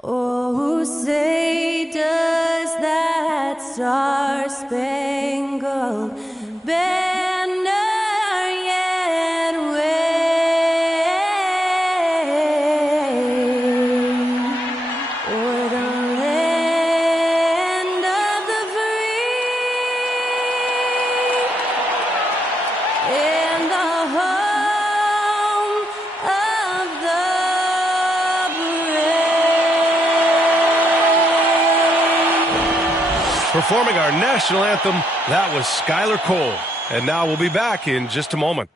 Oh, say does that star-spangled banner yet wave o'er the land of the free and the home of the Performing our national anthem, that was Skylar Cole. And now we'll be back in just a moment.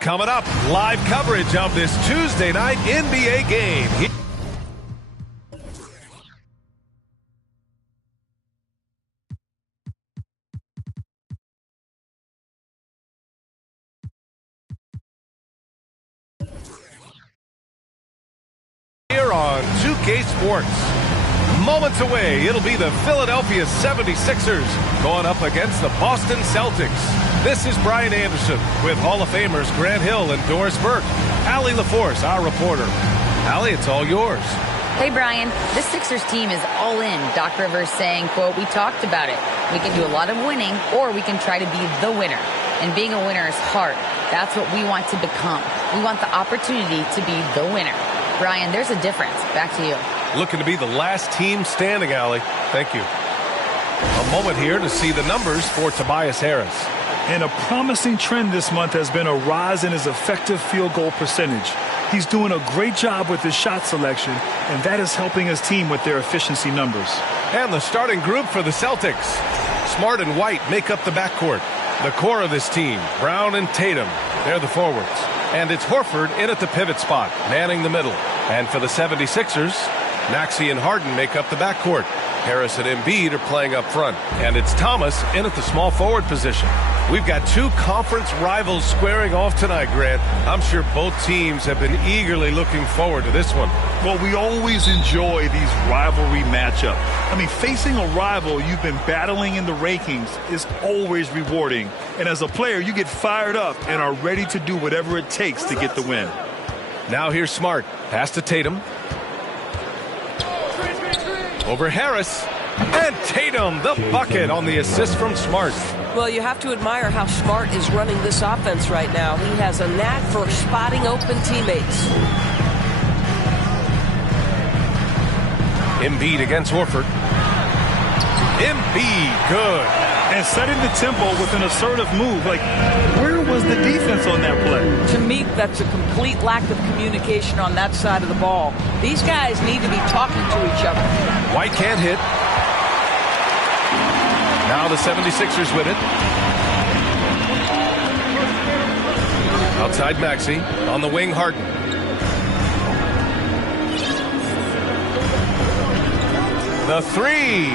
Coming up, live coverage of this Tuesday night NBA game. Here on 2K Sports. Moments away, it'll be the Philadelphia 76ers going up against the Boston Celtics. This is Brian Anderson with Hall of Famers Grant Hill and Doris Burke. Allie LaForce, our reporter. Allie, it's all yours. Hey, Brian. This Sixers team is all in. Doc Rivers saying, quote, "We talked about it. We can do a lot of winning, or we can try to be the winner. And being a winner is hard. That's what we want to become. We want the opportunity to be the winner." Brian, there's a difference. Back to you. Looking to be the last team standing, Allie. Thank you. A moment here to see the numbers for Tobias Harris. And a promising trend this month has been a rise in his effective field goal percentage. He's doing a great job with his shot selection, and that is helping his team with their efficiency numbers. And the starting group for the Celtics. Smart and White make up the backcourt. The core of this team, Brown and Tatum, they're the forwards. And it's Horford in at the pivot spot, manning the middle. And for the 76ers, Maxey and Harden make up the backcourt. Harris and Embiid are playing up front. And it's Thomas in at the small forward position. We've got two conference rivals squaring off tonight, Grant. I'm sure both teams have been eagerly looking forward to this one. Well, we always enjoy these rivalry matchups. I mean, facing a rival you've been battling in the rankings is always rewarding. And as a player, you get fired up and are ready to do whatever it takes to get the win. Now here's Smart. Pass to Tatum. Over Harris. And Tatum, the bucket on the assist from Smart. Well, you have to admire how Smart is running this offense right now. He has a knack for spotting open teammates. Embiid against Horford. Embiid, good. And setting the tempo with an assertive move. Like, where was the defense on that play? To me, that's a complete lack of communication on that side of the ball. These guys need to be talking to each other. White can't hit. Now the 76ers with it. Outside Maxey. On the wing, Harden. The three.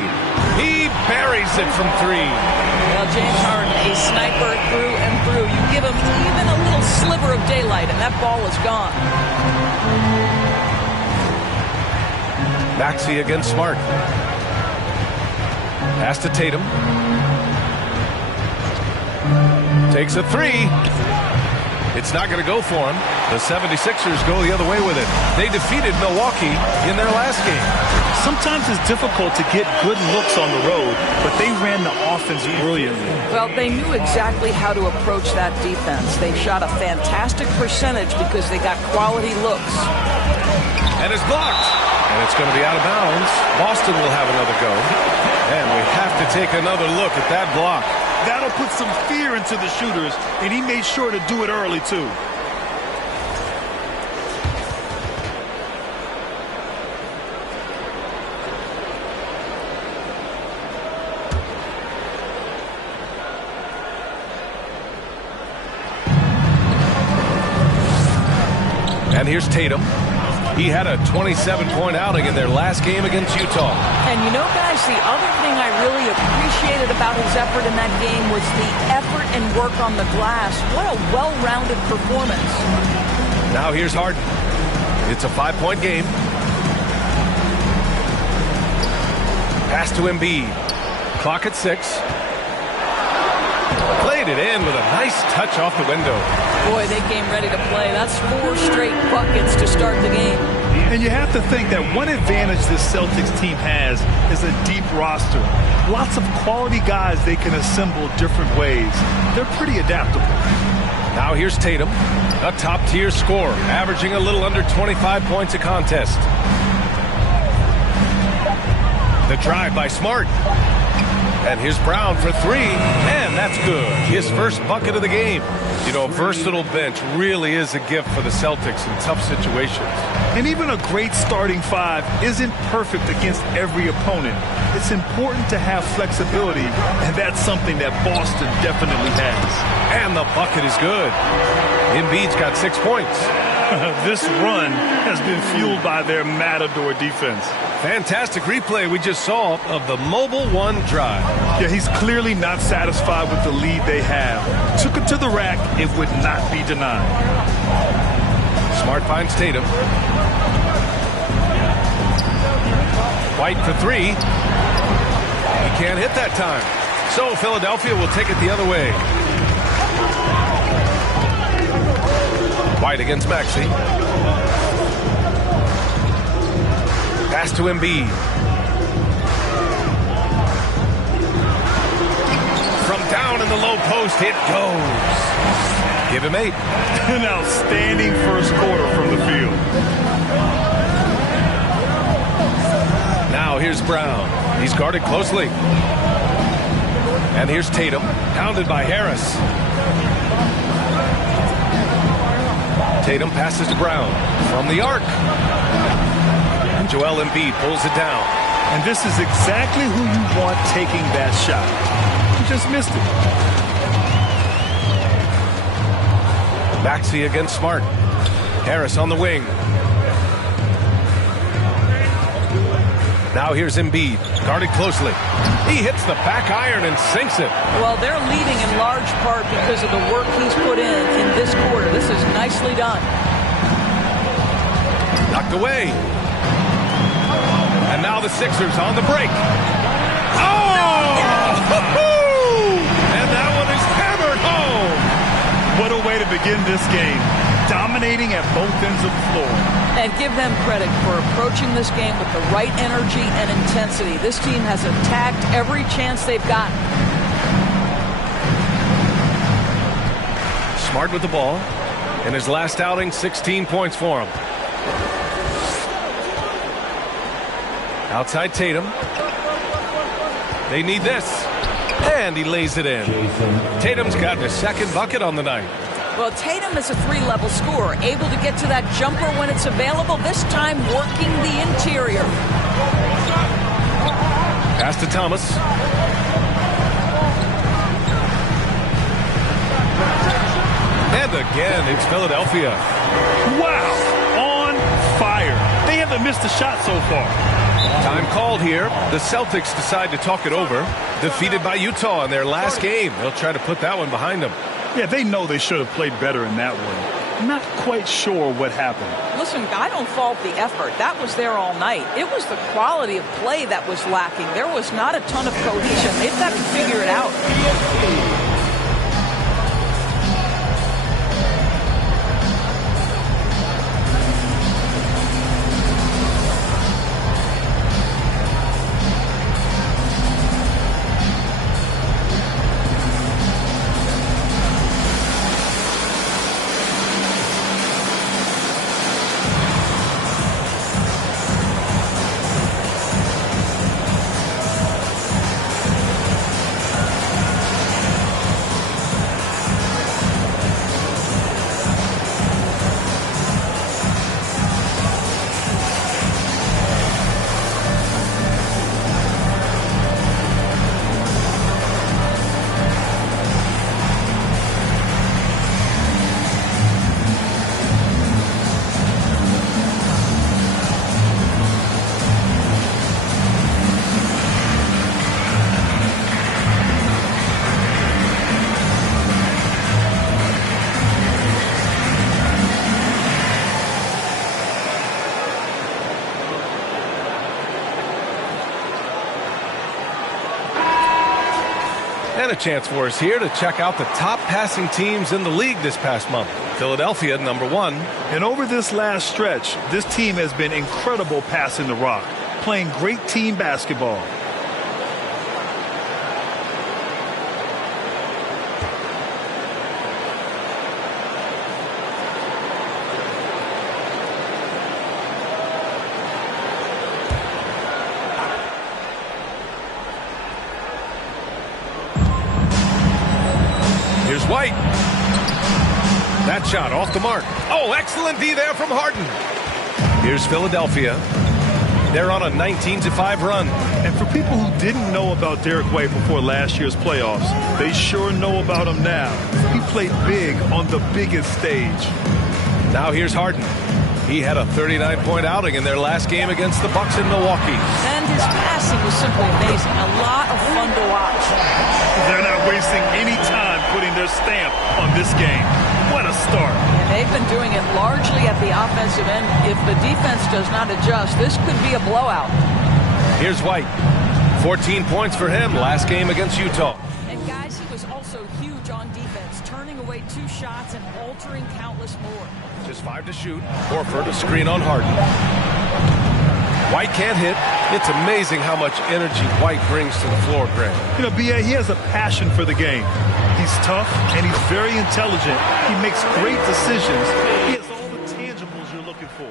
He buries it from three. Well, James Harden, a sniper through and through. You give him even a little sliver of daylight, and that ball is gone. Maxey against Smart. Pass to Tatum. Takes a three. It's not going to go for him. The 76ers go the other way with it. They defeated Milwaukee in their last game. Sometimes it's difficult to get good looks on the road, but they ran the offense brilliantly. Well, they knew exactly how to approach that defense. They shot a fantastic percentage because they got quality looks. And it's blocked. And it's going to be out of bounds. Boston will have another go. And we have to take another look at that block. That'll put some fear into the shooters, and he made sure to do it early, too. And here's Tatum. He had a 27-point outing in their last game against Utah. And you know, guys, the other thing I really appreciated about his effort in that game was the effort and work on the glass. What a well-rounded performance. Now here's Harden. It's a 5-point game. Pass to Embiid. Clock at 6. Played it in with a nice touch off the window. Boy, they came ready to play. That's 4 straight buckets to start the game. And you have to think that one advantage this Celtics team has is a deep roster. Lots of quality guys they can assemble different ways. They're pretty adaptable. Now here's Tatum, a top-tier scorer, averaging a little under 25 points a contest. The drive by Smart. And here's Brown for 3, and that's good. His first bucket of the game. You know, a versatile bench really is a gift for the Celtics in tough situations. And even a great starting 5 isn't perfect against every opponent. It's important to have flexibility, and that's something that Boston definitely has. And the bucket is good. Embiid's got 6 points. This run has been fueled by their Matador defense. Fantastic replay we just saw of the Mobile 1 drive. Yeah, he's clearly not satisfied with the lead they have. Took it to the rack. It would not be denied. Smart finds Tatum. White for 3. He can't hit that time. So Philadelphia will take it the other way. White against Maxey. Pass to Embiid. From down in the low post, it goes. Give him 8. An outstanding first quarter from the field. Now here's Brown. He's guarded closely. And here's Tatum, pounded by Harris. Tatum passes to Brown from the arc. And Joel Embiid pulls it down. And this is exactly who you want taking that shot. He just missed it. Maxey against Smart. Harris on the wing. Now here's Embiid, guarded closely. He hits the back iron and sinks it. Well, they're leading in large part because of the work he's put in this quarter. This is nicely done. Knocked away. And now the Sixers on the break. Oh! And that one is hammered home. What a way to begin this game. Dominating at both ends of the floor. And give them credit for approaching this game with the right energy and intensity. This team has attacked every chance they've gotten. Smart with the ball. In his last outing, 16 points for him. Outside Tatum. They need this. And he lays it in. Tatum's got his second bucket on the night. Well, Tatum is a 3-level scorer, able to get to that jumper when it's available, this time working the interior. Pass to Thomas. And again, it's Philadelphia. Wow, on fire. They haven't missed a shot so far. Time called here. The Celtics decide to talk it over. Defeated by Utah in their last game. They'll try to put that one behind them. Yeah, they know they should have played better in that one. Not quite sure what happened. Listen, I don't fault the effort. That was there all night. It was the quality of play that was lacking. There was not a ton of cohesion. They've got to figure it out. a chance for us here to check out the top passing teams in the league this past month. Philadelphia, number 1. And over this last stretch, this team has been incredible passing the rock, playing great team basketball. Here's White. That shot off the mark. Oh, excellent D there from Harden. Here's Philadelphia. They're on a 19-5 run. And for people who didn't know about Derek White before last year's playoffs, they sure know about him now. He played big on the biggest stage. Now here's Harden. He had a 39-point outing in their last game against the Bucks in Milwaukee. And his passing was simply amazing. A lot of fun to watch. They're not wasting any time putting their stamp on this game. What a start. And they've been doing it largely at the offensive end. If the defense does not adjust, this could be a blowout. Here's White. 14 points for him last game against Utah. And guys, he was also huge on defense, turning away 2 shots and altering countless more. Just 5 to shoot. Horford a screen on Harden. White can't hit. It's amazing how much energy White brings to the floor, Grant. You know, B.A., he has a passion for the game. He's tough, and he's very intelligent. He makes great decisions. He has all the tangibles you're looking for.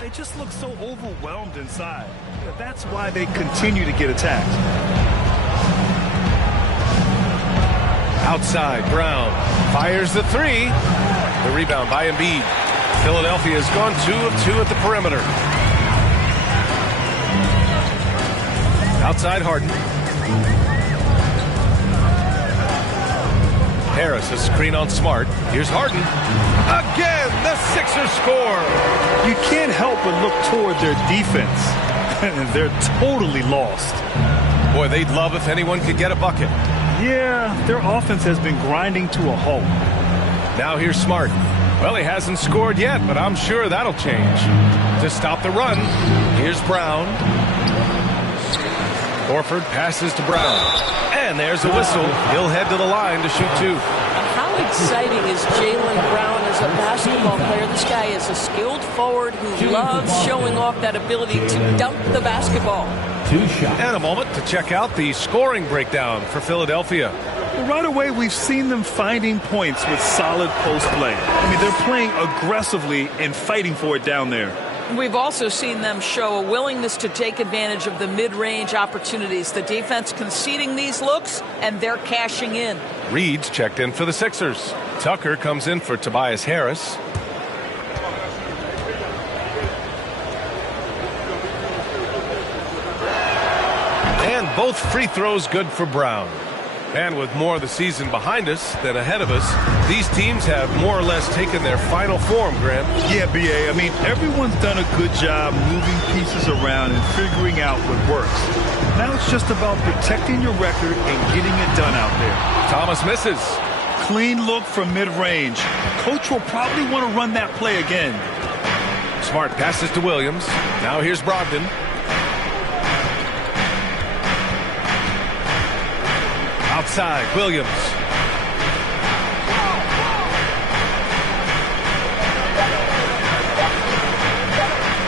They just look so overwhelmed inside. That's why they continue to get attacked. Outside, Brown fires the 3. The rebound by Embiid. Philadelphia has gone 2 of 2 at the perimeter. Outside, Harden. Harris, a screen on Smart. Here's Harden. Again, the Sixers score. You can't help but look toward their defense. They're totally lost. Boy, they'd love if anyone could get a bucket. Yeah, their offense has been grinding to a halt. Now here's Smart. Well, he hasn't scored yet, but I'm sure that'll change. To stop the run, here's Brown. Horford passes to Brown. And there's a whistle. He'll head to the line to shoot 2. How exciting is Jaylen Brown as a basketball player? This guy is a skilled forward who loves showing off that ability to dunk the basketball. 2 shots. And a moment to check out the scoring breakdown for Philadelphia. Right away, we've seen them finding points with solid post play. I mean, they're playing aggressively and fighting for it down there. We've also seen them show a willingness to take advantage of the mid-range opportunities. The defense conceding these looks, and they're cashing in. Reed's checked in for the Sixers. Tucker comes in for Tobias Harris. And both free throws good for Brown. And with more of the season behind us than ahead of us, these teams have more or less taken their final form, Grant. Yeah, B.A., I mean, everyone's done a good job moving pieces around and figuring out what works. Now it's just about protecting your record and getting it done out there. Thomas misses. Clean look from mid-range. Coach will probably want to run that play again. Smart passes to Williams. Now here's Brogdon. Outside, Williams.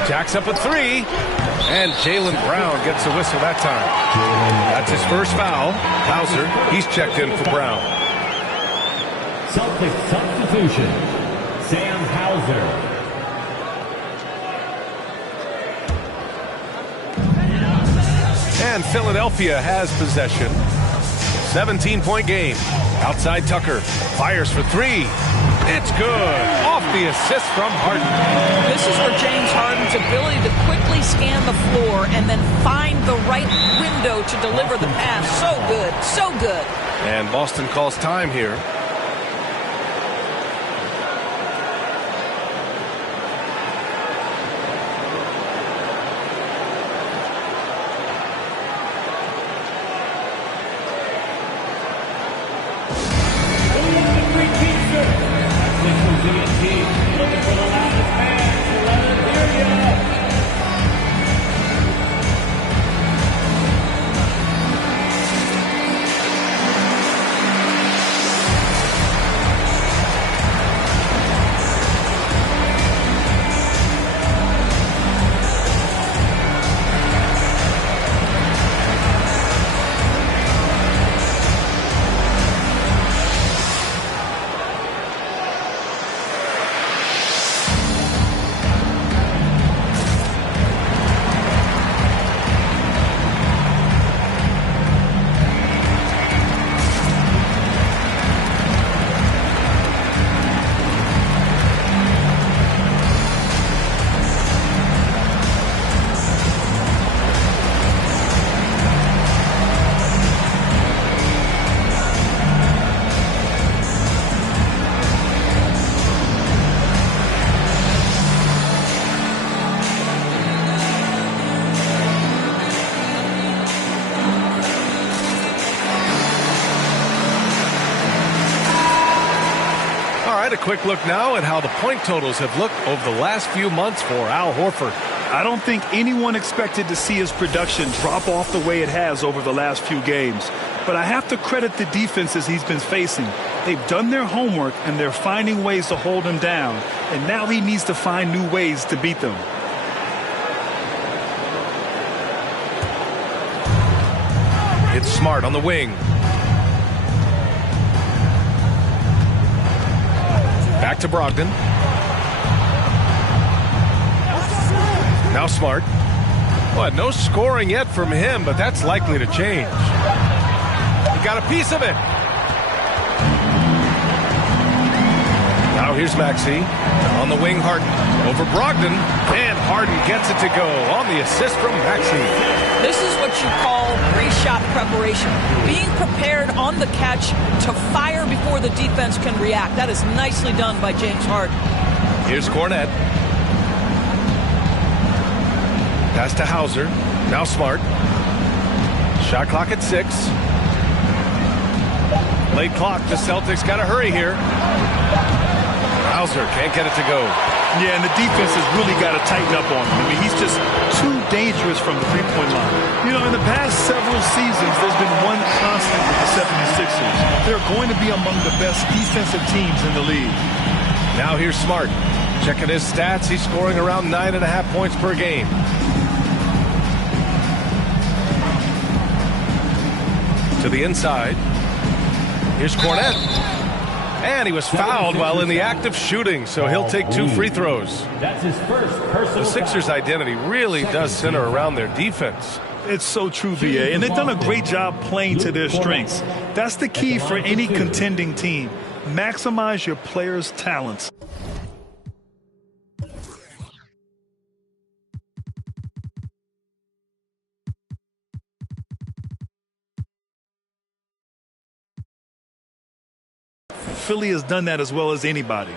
Jacks up a 3. And Jaylen Brown gets a whistle that time. That's his first foul. Hauser, he's checked in for Brown. Celtics substitution. Sam Hauser. And Philadelphia has possession. 17-point game. Outside Tucker. Fires for 3. It's good. Off the assist from Harden. This is where James Harden's ability to quickly scan the floor and then find the right window to deliver the pass. So good. So good. And Boston calls time here. quick look now at how the point totals have looked over the last few months for Al Horford. I don't think anyone expected to see his production drop off the way it has over the last few games. But I have to credit the defenses he's been facing. They've done their homework, and they're finding ways to hold him down. And now he needs to find new ways to beat them. It's Smart on the wing. Back to Brogdon. Now Smart. Well, no scoring yet from him, but that's likely to change. He got a piece of it. Now here's Maxey. On the wing, Harden. Over Brogdon. And Harden gets it to go on the assist from Maxey. This is what you call pre-shot preparation. Being prepared on the catch to fire before the defense can react. That is nicely done by James Harden. Here's Cornette. Pass to Hauser. Now Smart. Shot clock at 6. Late clock. The Celtics got to hurry here. Hauser can't get it to go. Yeah, and the defense has really got to tighten up on him. I mean, he's just too dangerous from the three-point line. You know, in the past several seasons, there's been one constant with the 76ers. They're going to be among the best defensive teams in the league. Now here's Smart. Checking his stats. He's scoring around 9.5 points per game. To the inside. Here's Cornette. And he was fouled while in the act of shooting, so he'll take 2 free throws. That's his first personal The Sixers' identity really does center around their defense. It's so true, BA, and they've done a great job playing to their strengths. That's the key for any contending team. Maximize your players' talents. Philly has done that as well as anybody.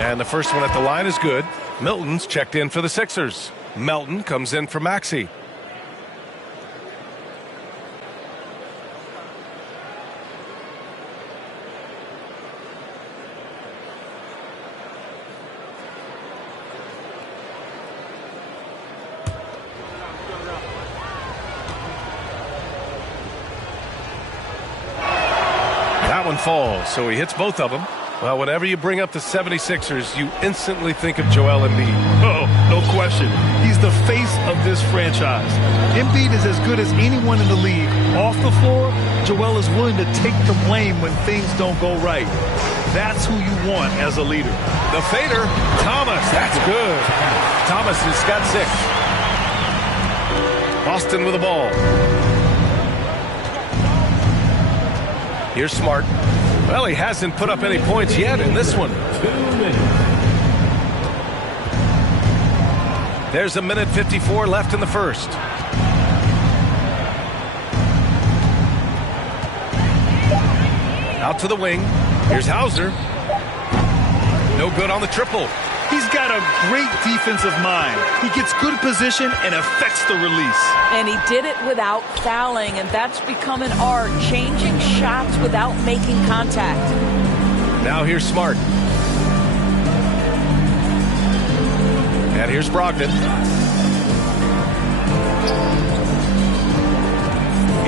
And the first one at the line is good. Milton's checked in for the Sixers. Melton comes in for Maxey. That one falls, so he hits both of them. Well, whenever you bring up the 76ers, you instantly think of Joel Embiid. Oh, no question. He's the face of this franchise. Embiid is as good as anyone in the league. Off the floor, Joel is willing to take the blame when things don't go right. That's who you want as a leader. The fader, Thomas, that's good. Thomas has got 6. Boston with the ball. Here's Smart. Well, he hasn't put up any points yet in this one. There's a minute 54 left in the first. Out to the wing. Here's Hauser. No good on the triple. He's got a great defensive mind. He gets good position and affects the release. And he did it without fouling, and that's become an art, changing shots without making contact. Now here's Smart. And here's Brogdon.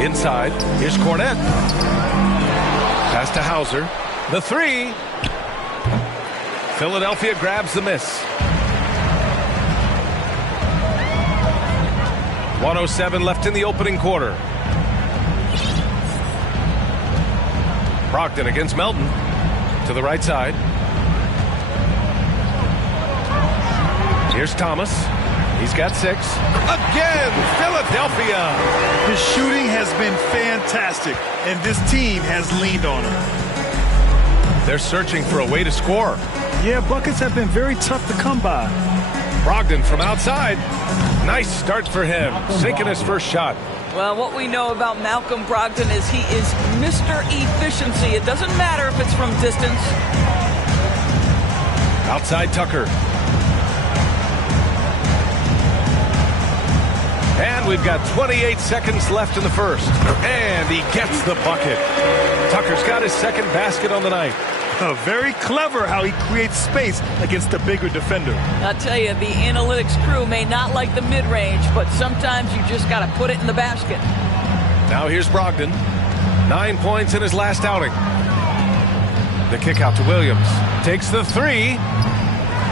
Inside, here's Cornette. Pass to Hauser. The 3. Philadelphia grabs the miss. 1:07 left in the opening quarter. Brogdon against Melton. To the right side. Here's Thomas. He's got 6. Again, Philadelphia. His shooting has been fantastic, and this team has leaned on him. They're searching for a way to score. Yeah, buckets have been very tough to come by. Brogdon from outside. Nice start for him, sinking his first shot. Well, what we know about Malcolm Brogdon is he is Mr. Efficiency. It doesn't matter if it's from distance. Outside Tucker. And we've got 28 seconds left in the first. And he gets the bucket. Tucker's got his second basket on the night. Very clever how he creates space against the bigger defender. I'll tell you, the analytics crew may not like the mid-range, but sometimes you just got to put it in the basket. Now here's Brogdon. 9 points in his last outing. The kick out to Williams. Takes the three.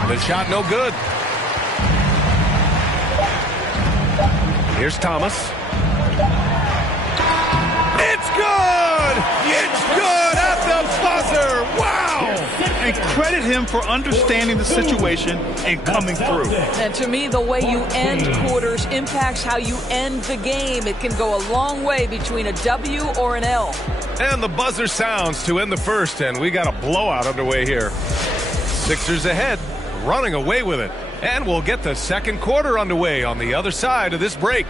The shot no good. Here's Thomas. It's good! It's good at the buzzer! Wow! And credit him for understanding the situation and coming through. And to me, the way you end quarters impacts how you end the game. It can go a long way between a W or an L. And the buzzer sounds to end the first, and we got a blowout underway here. Sixers ahead, running away with it. And we'll get the second quarter underway on the other side of this break.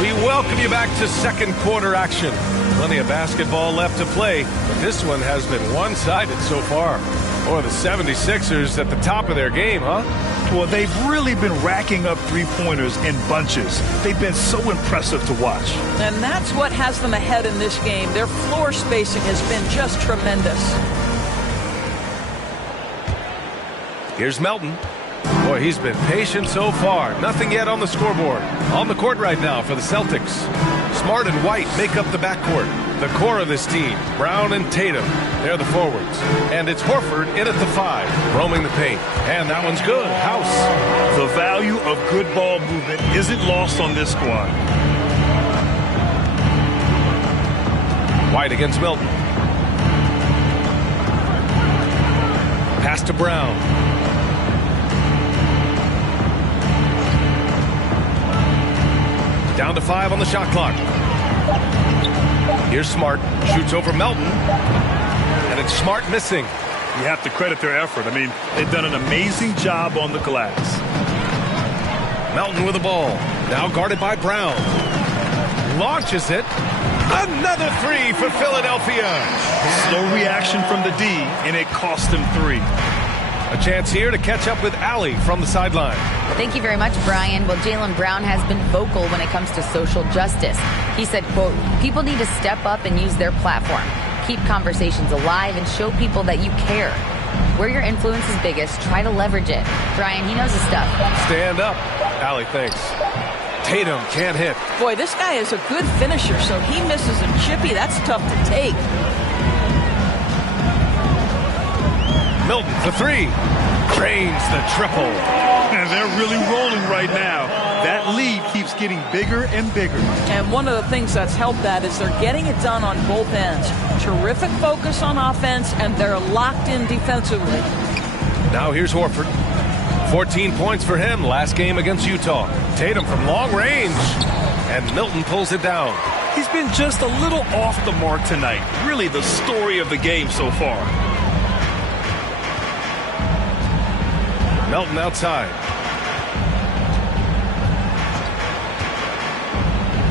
We welcome you back to second quarter action. Plenty of basketball left to play, but this one has been one-sided so far. Or the 76ers at the top of their game, huh? Well, they've really been racking up three-pointers in bunches. They've been so impressive to watch. And that's what has them ahead in this game. Their floor spacing has been just tremendous. Here's Melton. Boy, he's been patient so far. Nothing yet on the scoreboard. On the court right now for the Celtics. Smart and White make up the backcourt. The core of this team, Brown and Tatum, they're the forwards. And it's Horford in at the 5, roaming the paint. And that one's good. House. The value of good ball movement isn't lost on this squad. White against Milton. Pass to Brown. Down to 5 on the shot clock. Here's Smart. Shoots over Melton. And it's Smart missing. You have to credit their effort. I mean, they've done an amazing job on the glass. Melton with the ball. Now guarded by Brown. Launches it. Another three for Philadelphia. Slow reaction from the D, and it cost them 3. A chance here to catch up with Allie from the sideline. Thank you very much, Brian. Well, Jaylen Brown has been vocal when it comes to social justice. He said, quote, people need to step up and use their platform. Keep conversations alive and show people that you care. Where your influence is biggest, try to leverage it. Brian, he knows his stuff. Stand up. Allie, thanks. Tatum can't hit. Boy, this guy is a good finisher, so he misses a chippy. That's tough to take. Milton for 3. Drains the triple. And they're really rolling right now. That lead keeps getting bigger and bigger. And one of the things that's helped that is they're getting it done on both ends. Terrific focus on offense, and they're locked in defensively. Now here's Horford. 14 points for him last game against Utah. Tatum from long range. And Milton pulls it down. He's been just a little off the mark tonight. Really the story of the game so far. Melton outside.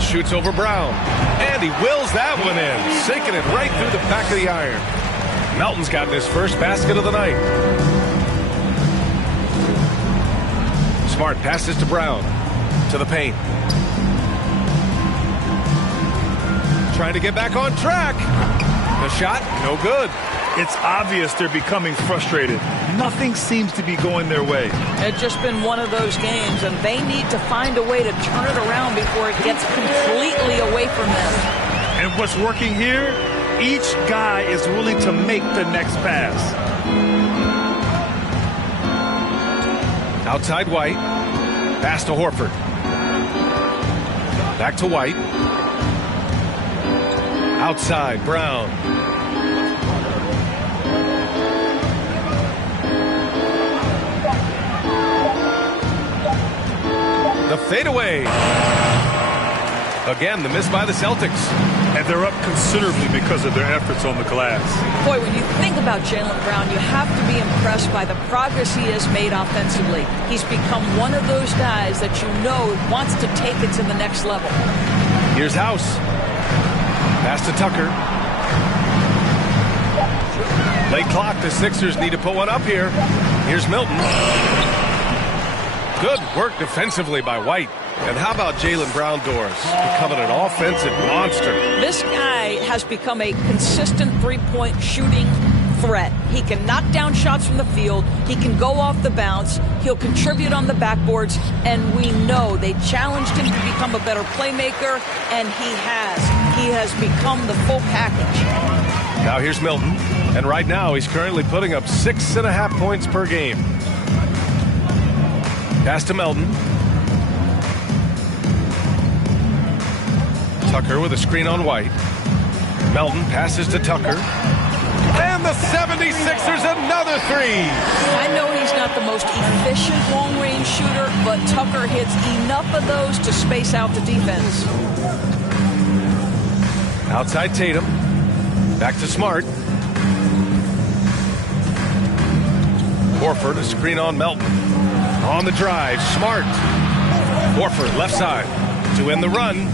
Shoots over Brown. And he wills that one in. Sinking it right through the back of the iron. Melton's gotten his first basket of the night. Smart passes to Brown. To the paint. Trying to get back on track. The shot, no good. It's obvious they're becoming frustrated. Nothing seems to be going their way. It's just been one of those games, and they need to find a way to turn it around before it gets completely away from them. And what's working here, each guy is willing to make the next pass. Outside White. Pass to Horford. Back to White. Outside Brown. The fadeaway. Again, the miss by the Celtics. and they're up considerably because of their efforts on the glass. Boy, when you think about Jaylen Brown, you have to be impressed by the progress he has made offensively. He's become one of those guys that you know wants to take it to the next level. Here's House. Pass to Tucker. Late clock. The Sixers need to put one up here. Here's Milton. Good work defensively by White. And how about Jaylen Brown doors? Becoming an offensive monster. This guy has become a consistent three-point shooting threat. He can knock down shots from the field. He can go off the bounce. He'll contribute on the backboards. And we know they challenged him to become a better playmaker, and he has. He has become the full package. Now here's Milton. And right now he's currently putting up 6.5 points per game. Pass to Melton. Tucker with a screen on White. Melton passes to Tucker. And the 76ers another three. I know he's not the most efficient long-range shooter, but Tucker hits enough of those to space out the defense. Outside Tatum. Back to Smart. Horford, a screen on Melton. On the drive, Smart. Horford, left side, to end the run.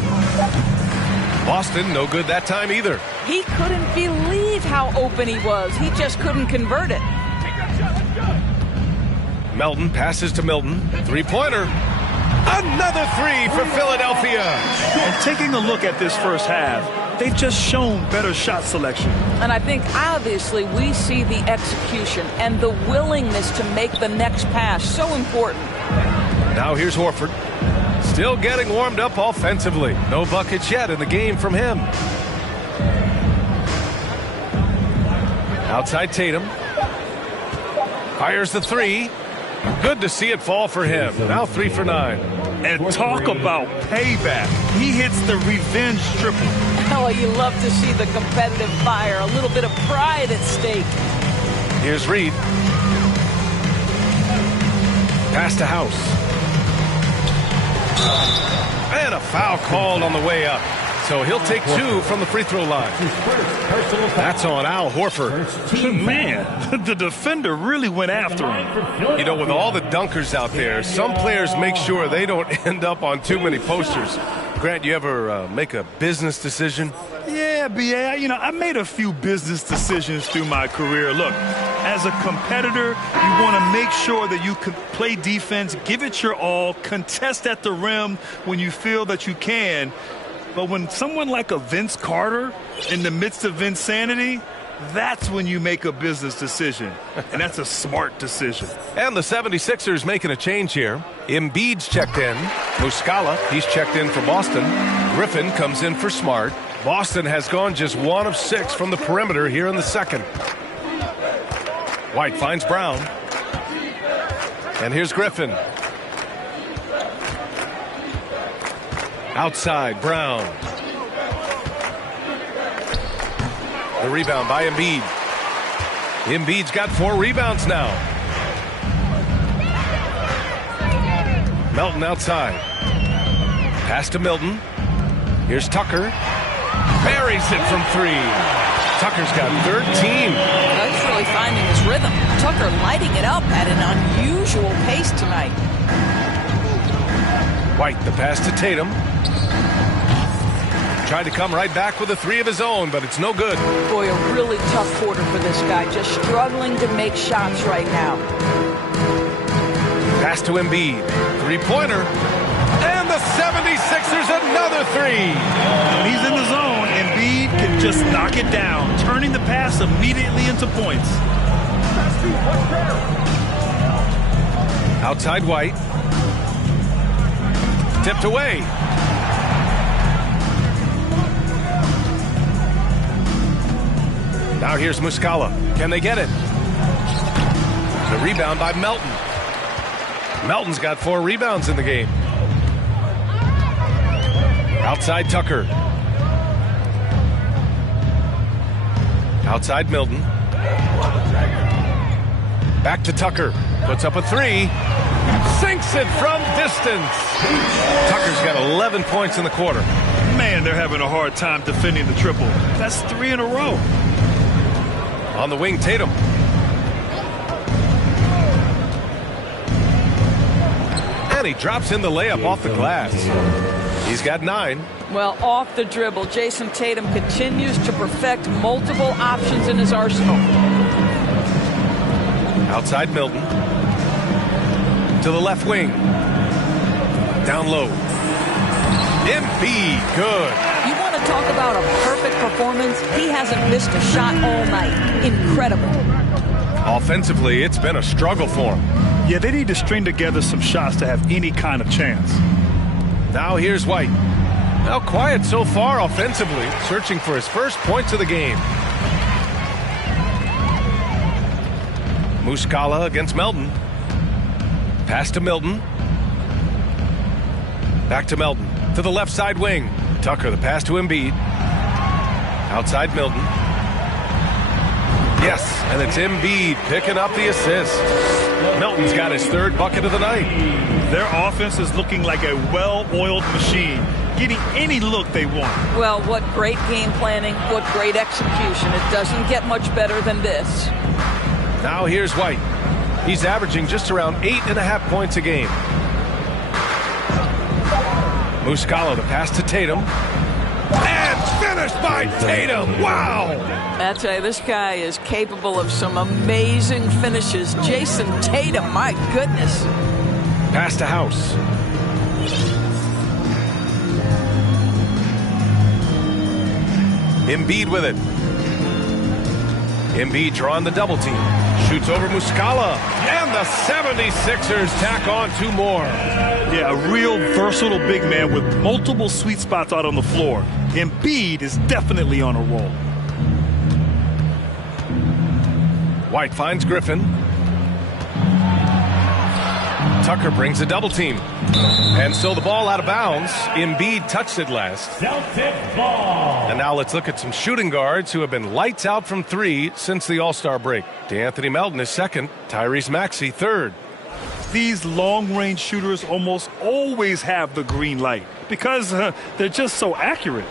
Boston, no good that time either. He couldn't believe how open he was. He just couldn't convert it. Melton passes to Milton. Three-pointer. Another three for Philadelphia. And taking a look at this first half, they've just shown better shot selection. And I think obviously we see the execution and the willingness to make the next pass so important. Now here's Horford. Still getting warmed up offensively. No buckets yet in the game from him. Outside Tatum. Fires the three. Good to see it fall for him. Now 3 for 9. And talk about payback. He hits the revenge triple. Oh, you love to see the competitive fire. A little bit of pride at stake. Here's Reed. Pass to House. And a foul called on the way up. So he'll take 2 from the free throw line. That's on Al Horford. Man, the defender really went after him. You know, with all the dunkers out there, some players make sure they don't end up on too many posters. Grant, you ever make a business decision? Yeah, BA, I made a few business decisions through my career. Look, as a competitor, you want to make sure that you can play defense, give it your all, contest at the rim when you feel that you can. But when someone like a Vince Carter in the midst of insanity, that's when you make a business decision. And that's a smart decision. And the 76ers making a change here. Embiid's checked in. Muscala, he's checked in for Boston. Griffin comes in for Smart. Boston has gone just 1 of 6 from the perimeter here in the second. White finds Brown. And here's Griffin. Outside, Brown. The rebound by Embiid. Embiid's got 4 rebounds now. Melton outside. Pass to Milton. Here's Tucker. Buries it from 3. Tucker's got 13. He's really finding his rhythm. Tucker lighting it up at an unusual pace tonight. White, the pass to Tatum. Tried to come right back with a 3 of his own, but it's no good. Boy, a really tough quarter for this guy. Just struggling to make shots right now. Pass to Embiid. 3-pointer. And the 76ers another 3. When he's in the zone, Embiid can just knock it down, turning the pass immediately into points. Outside White. Tipped away. Now here's Muscala. Can they get it? The rebound by Melton. Melton's got 4 rebounds in the game. Outside Tucker. Outside Milton. Back to Tucker. Puts up a 3. Sinks it from distance. Tucker's got 11 points in the quarter. Man, they're having a hard time defending the triple. That's 3 in a row. On the wing, Tatum. And he drops in the layup off the glass. He's got 9. Well, off the dribble, Jason Tatum continues to perfect multiple options in his arsenal. Outside Milton. To the left wing. Down low. Embiid, good. You want to talk about a perfect performance? He hasn't missed a shot all night. Incredible. Offensively, it's been a struggle for him. Yeah, they need to string together some shots to have any kind of chance. Now here's White. Now quiet so far offensively, searching for his first points of the game. Muscala against Melton. Pass to Milton. Back to Melton. To the left side wing. Tucker, the pass to Embiid. Outside Milton. Yes, and it's Embiid picking up the assist. Milton's got his 3rd bucket of the night. Their offense is looking like a well-oiled machine, getting any look they want. Well, what great game planning, what great execution. It doesn't get much better than this. Now here's White. He's averaging just around 8.5 points a game. Muscala, the pass to Tatum. And finished by Tatum. Wow! I tell you, this guy is capable of some amazing finishes. Jason Tatum, my goodness. Pass to House. Embiid with it. Embiid drawing the double team. Shoots over Muscala. And the 76ers tack on 2 more. Yeah, a real versatile big man with multiple sweet spots out on the floor. Embiid is definitely on a roll. White finds Griffin. Tucker brings a double team. And so the ball out of bounds. Embiid touched it last. Celtics ball. And now let's look at some shooting guards who have been lights out from 3 since the All-Star break. DeAnthony Melton is 2nd. Tyrese Maxey 3rd. These long-range shooters almost always have the green light because they're just so accurate.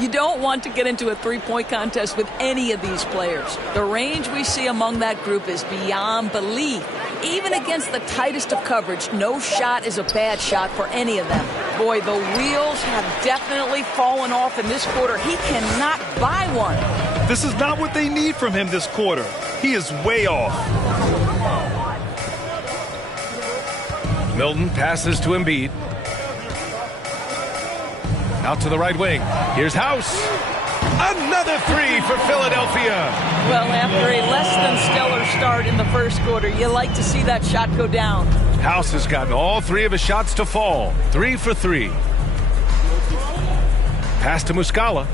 You don't want to get into a three-point contest with any of these players. The range we see among that group is beyond belief. Even against the tightest of coverage, no shot is a bad shot for any of them. Boy, the wheels have definitely fallen off in this quarter. He cannot buy one. This is not what they need from him this quarter. He is way off. Milton passes to Embiid. Out to the right wing. Here's House. Another 3 for Philadelphia. Well, after a less than stellar start in the first quarter, you like to see that shot go down. House has gotten all 3 of his shots to fall. 3 for 3. Pass to Muscala.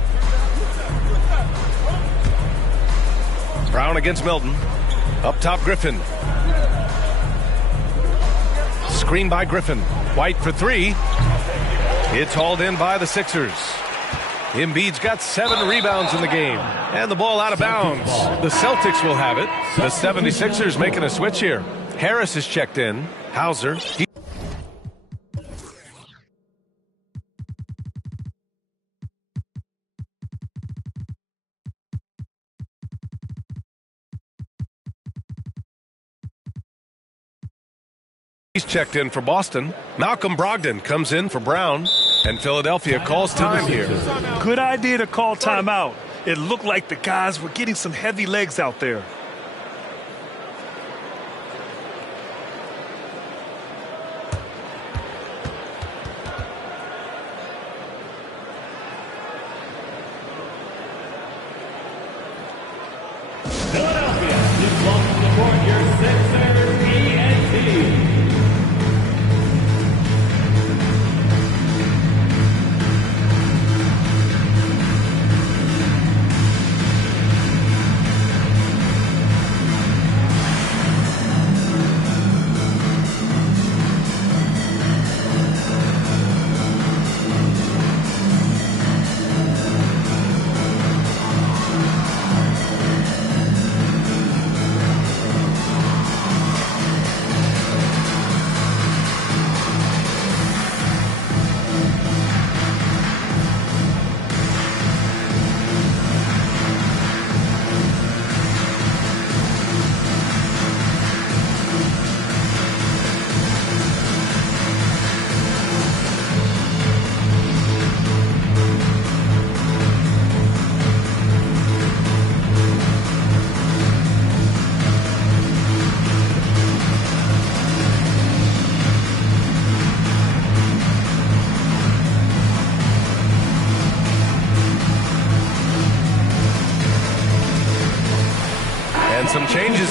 Brown against Milton. Up top, Griffin. Screen by Griffin. White for 3. It's hauled in by the Sixers. Embiid's got 7 rebounds in the game. And the ball out of bounds. The Celtics will have it. The 76ers making a switch here. Harris is checked in. Hauser. He's checked in for Boston. Malcolm Brogdon comes in for Brown. And Philadelphia calls time here. Good idea to call timeout. It looked like the guys were getting some heavy legs out there. Philadelphia, just welcome to court your Sixers ENT.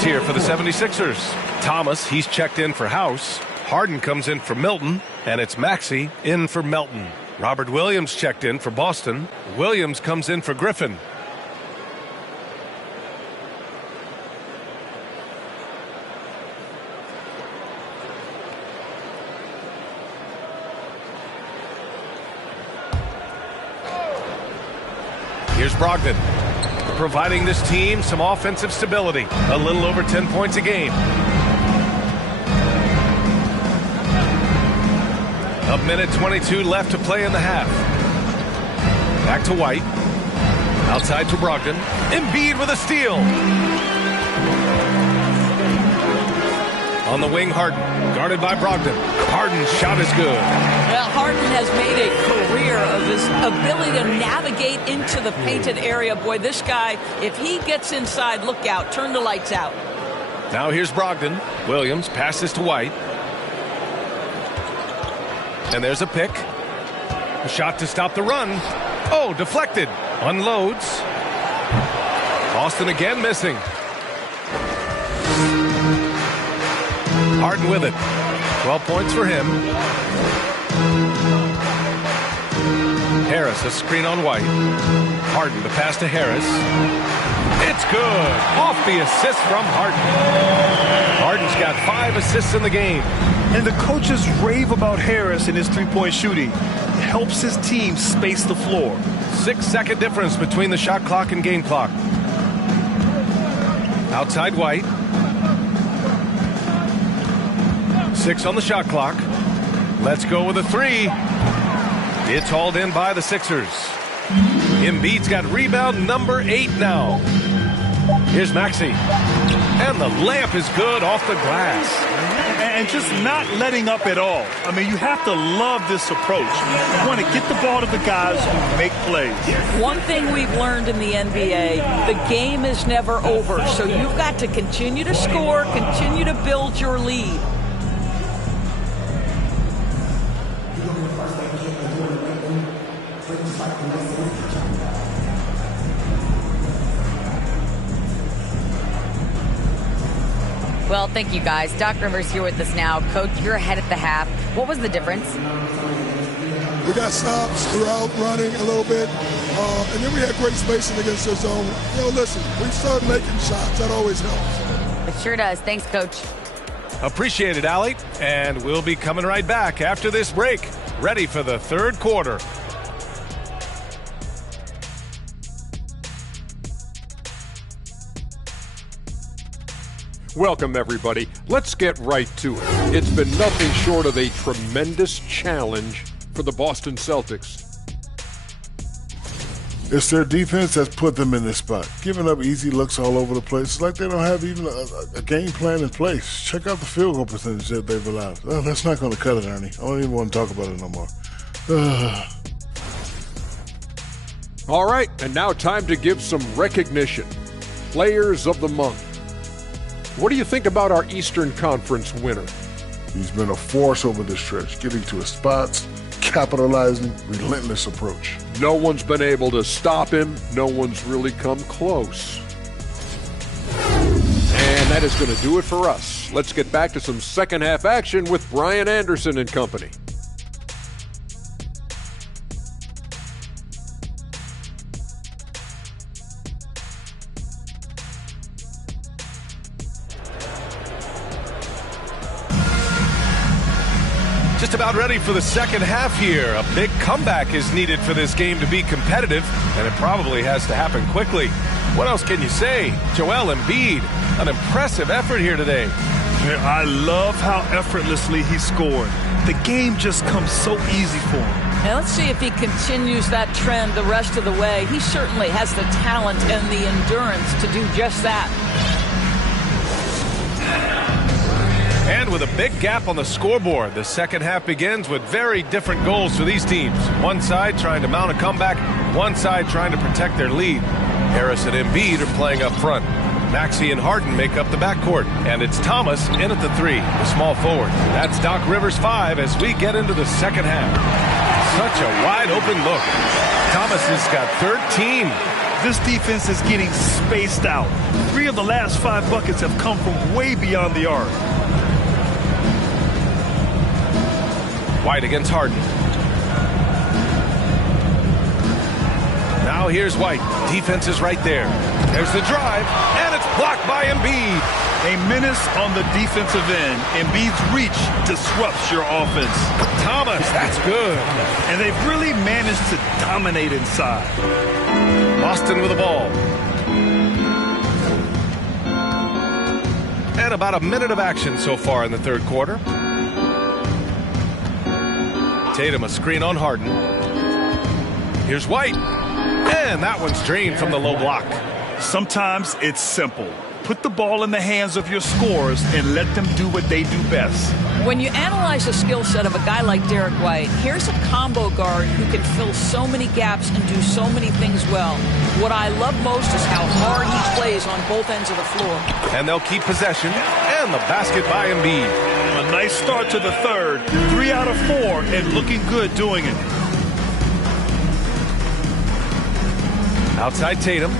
changes here for the 76ers. Thomas, he's checked in for House. Harden comes in for Milton, and it's Maxey in for Melton. Robert Williams checked in for Boston. Williams comes in for Griffin. Here's Brogdon, providing this team some offensive stability. A little over 10 points a game. A minute 22 left to play in the half. Back to White. Outside to Brogdon. Embiid with a steal. On the wing, Harden. Guarded by Brogdon. Harden's shot is good. Well, Harden has made a career of his ability to navigate into the painted area. Boy, this guy, if he gets inside, look out. Turn the lights out. Now here's Brogdon. Williams passes to White. And there's a pick. A shot to stop the run. Oh, deflected. Unloads. Boston again missing. Harden with it. 12 points for him. Harris, a screen on White. Harden, the pass to Harris. It's good. Off the assist from Harden. Harden's got 5 assists in the game. And the coaches rave about Harris and his three-point shooting. It helps his team space the floor. 6-second difference between the shot clock and game clock. Outside White. 6 on the shot clock. Let's go with a 3. It's hauled in by the Sixers. Embiid's got rebound number 8 now. Here's Maxey. And the layup is good off the glass. And just not letting up at all. I mean, you have to love this approach. You want to get the ball to the guys who make plays. One thing we've learned in the NBA, the game is never over. So you've got to continue to score, continue to build your lead. Well, thank you, guys. Doc Rivers here with us now. Coach, you're ahead at the half. What was the difference? We got stops throughout, running a little bit, and then we had great spacing against their zone. You know, listen, we started making shots. That always helps. It sure does. Thanks, Coach. Appreciate it, Allie. And we'll be coming right back after this break. Ready for the third quarter. Welcome, everybody. Let's get right to it. It's been nothing short of a tremendous challenge for the Boston Celtics. It's their defense that's put them in this spot, giving up easy looks all over the place. It's like they don't have even a game plan in place. Check out the field goal percentage that they've allowed. Oh, that's not going to cut it, Ernie. I don't even want to talk about it no more. All right, and now time to give some recognition. Players of the month. What do you think about our Eastern Conference winner? He's been a force over this stretch, getting to his spots, capitalizing, relentless approach. No one's been able to stop him. No one's really come close. And that is going to do it for us. Let's get back to some second half action with Brian Anderson and company. Just about ready for the second half here. A big comeback is needed for this game to be competitive, and it probably has to happen quickly. What else can you say? Joel Embiid, an impressive effort here today. I love how effortlessly he scored. The game just comes so easy for him. Now let's see if he continues that trend the rest of the way. He certainly has the talent and the endurance to do just that. And with a big gap on the scoreboard, the second half begins with very different goals for these teams. One side trying to mount a comeback, one side trying to protect their lead. Harris and Embiid are playing up front. Maxey and Harden make up the backcourt, and it's Thomas in at the 3, the small forward. That's Doc Rivers' 5 as we get into the second half. Such a wide open look. Thomas has got 13. This defense is getting spaced out. 3 of the last 5 buckets have come from way beyond the arc. White against Harden. Now here's White. Defense is right there. There's the drive, and it's blocked by Embiid. A menace on the defensive end. Embiid's reach disrupts your offense. Thomas, that's good. And they've really managed to dominate inside. Boston with the ball. And about a minute of action so far in the third quarter. Tatum a screen on Harden. Here's White. And that one's drained from the low block. Sometimes it's simple. Put the ball in the hands of your scorers and let them do what they do best. When you analyze the skill set of a guy like Derek White, here's a combo guard who can fill so many gaps and do so many things well. What I love most is how hard he plays on both ends of the floor. And they'll keep possession. And the basket by Embiid. A nice start to the third. 3 out of 4 and looking good doing it. Outside Tatum.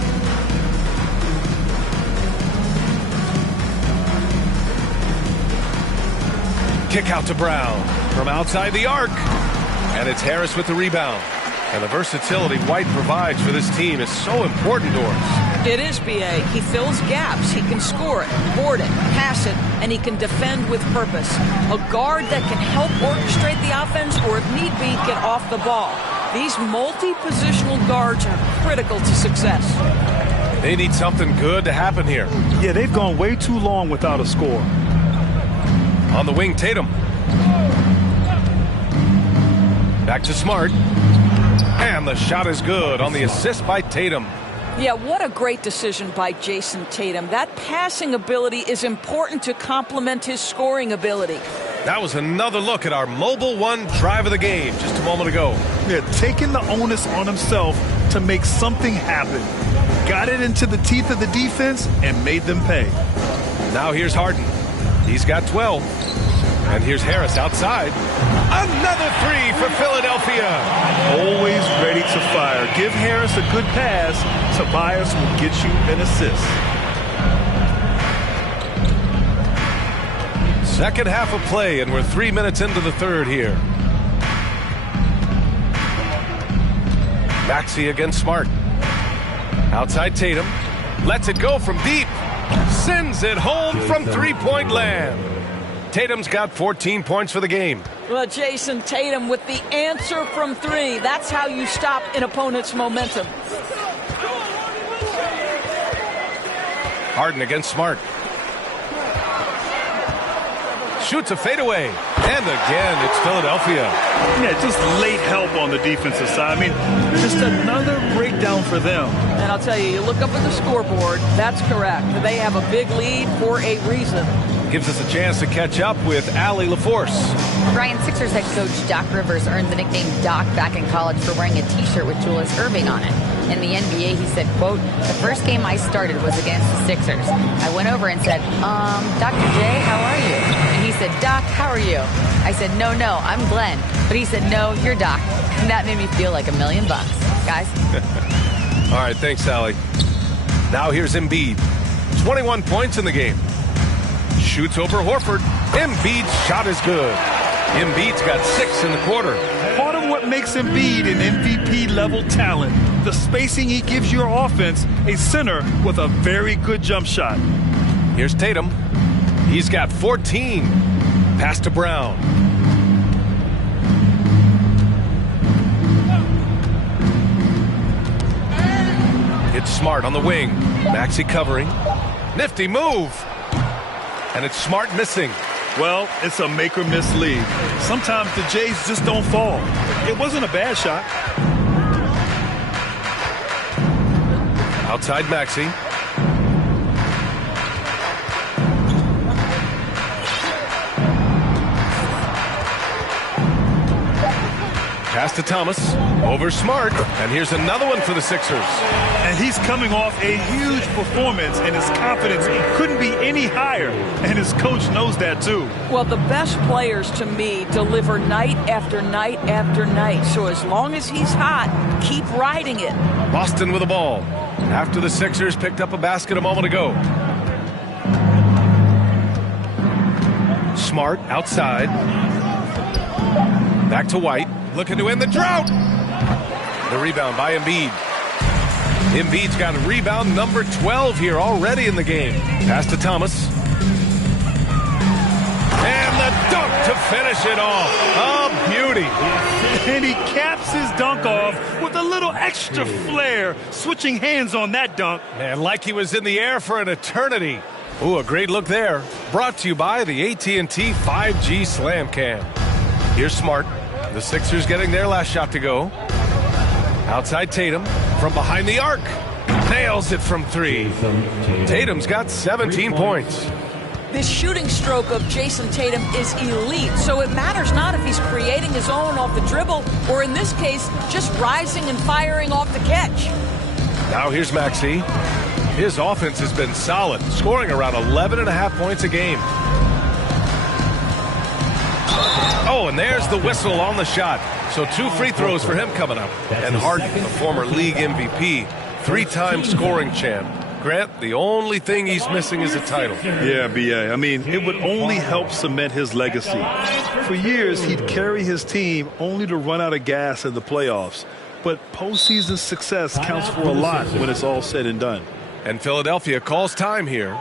Kick out to Brown from outside the arc. And it's Harris with the rebound. And the versatility White provides for this team is so important to us. It is, B.A. He fills gaps. He can score it, board it, pass it, and he can defend with purpose. A guard that can help orchestrate the offense or, if need be, get off the ball. These multi-positional guards are critical to success. They need something good to happen here. Yeah, they've gone way too long without a score. On the wing, Tatum. Back to Smart. And the shot is good on the assist by Tatum. Yeah, what a great decision by Jason Tatum. That passing ability is important to complement his scoring ability. That was another look at our Mobile One drive of the game just a moment ago. Yeah, taking the onus on himself to make something happen. Got it into the teeth of the defense and made them pay. Now here's Harden. He's got 12. And here's Harris outside. Another 3 for Philadelphia. Always ready to fire. Give Harris a good pass. Tobias will get you an assist. Second half of play, and we're 3 minutes into the third here. Maxey against Smart. Outside Tatum. Lets it go from deep. Sends it home from three-point land. Tatum's got 14 points for the game. Well, Jason Tatum with the answer from 3. That's how you stop an opponent's momentum. Harden against Smart. Shoots a fadeaway. And again, it's Philadelphia. Yeah, just late help on the defensive side. I mean, just another breakdown for them. And I'll tell you, you look up at the scoreboard, that's correct. They have a big lead for a reason. Gives us a chance to catch up with Allie LaForce. Brian, Sixers head coach Doc Rivers earned the nickname Doc back in college for wearing a T-shirt with Julius Erving on it. In the NBA, he said, quote, "The first game I started was against the Sixers. I went over and said, Dr. J, how are you?" And he said, "Doc, how are you?" I said, no, I'm Glenn. But he said, "No, you're Doc." And that made me feel like $1 million, guys. All right, thanks, Allie. Now here's Embiid. 21 points in the game. Shoots over Horford. Embiid's shot is good. Embiid's got 6 in the quarter. Part of what makes Embiid an MVP-level talent, the spacing he gives your offense, a center with a very good jump shot. Here's Tatum. He's got 14. Pass to Brown. It's Smart on the wing. Maxey covering. Nifty move. And it's Smart missing. Well, it's a make-or-miss league. Sometimes the Jays just don't fall. It wasn't a bad shot. Outside Maxey. Pass to Thomas. Over Smart. And here's another one for the Sixers. And he's coming off a huge performance, and his confidence couldn't be any higher. And his coach knows that, too. Well, the best players, to me, deliver night after night after night. So as long as he's hot, keep riding it. Boston with the ball. after the Sixers picked up a basket a moment ago. Smart outside. Back to White. Looking to end the drought. The rebound by Embiid. Embiid's got a rebound number 12 here already in the game. Pass to Thomas. And the dunk to finish it off. A beauty. And he caps his dunk off with a little extra flair, switching hands on that dunk. And like he was in the air for an eternity. Ooh, a great look there. Brought to you by the AT&T 5G Slam Cam. Here's Smart. The Sixers getting their last shot to go. Outside Tatum from behind the arc. Nails it from three. Tatum's got 17 points. This shooting stroke of Jason Tatum is elite, so it matters not if he's creating his own off the dribble or, in this case, just rising and firing off the catch. Now here's Maxey. His offense has been solid, scoring around 11.5 points a game. Oh, and there's the whistle on the shot. So 2 free throws for him coming up. And Harden, the former league MVP, 3-time scoring champ. Grant, the only thing he's missing is a title. Yeah, B.A. I mean, it would only help cement his legacy. For years, he'd carry his team only to run out of gas in the playoffs. But postseason success counts for a lot when it's all said and done. And Philadelphia calls time here.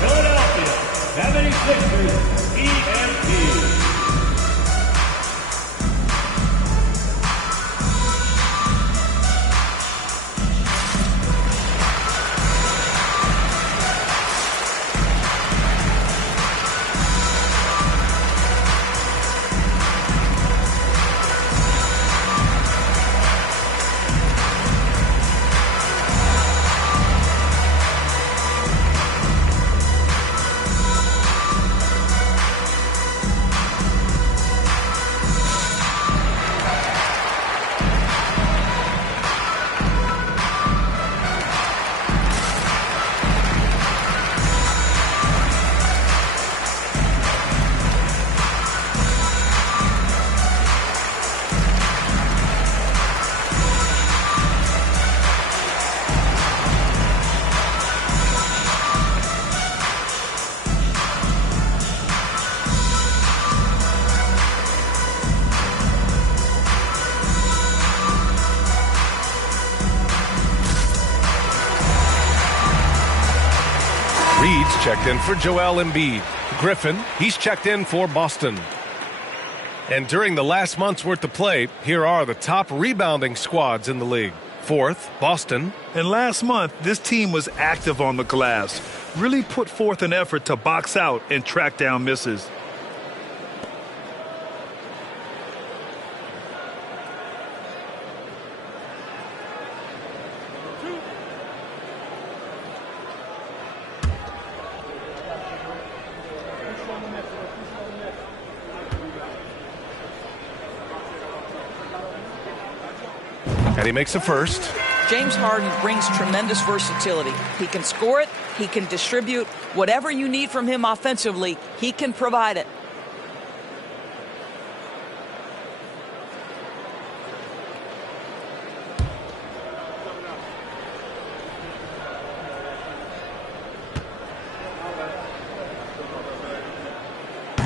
Philadelphia 76ers EMT. Reed's checked in for Joel Embiid. Griffin, he's checked in for Boston. And during the last month's worth of play, here are the top rebounding squads in the league. 4th, Boston. And last month, this team was active on the glass. Really put forth an effort to box out and track down misses. And he makes a first. James Harden brings tremendous versatility. He can score it, he can distribute. Whatever you need from him offensively, he can provide it.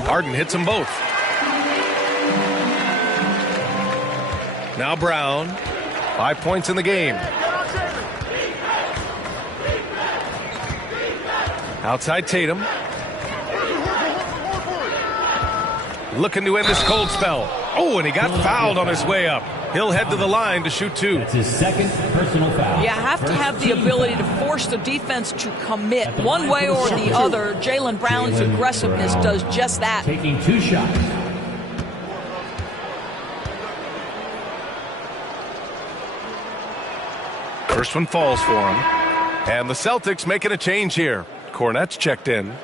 Harden hits them both. Now Brown. 5 points in the game. Outside Tatum. Looking to end this cold spell. Oh, and he got fouled on his way up. He'll head to the line to shoot 2. That's his second personal foul. You have to have the ability to force the defense to commit one way or the other. Jaylen Brown's aggressiveness does just that. Taking 2 shots. First one falls for him. And the Celtics making a change here. Cornette's checked in.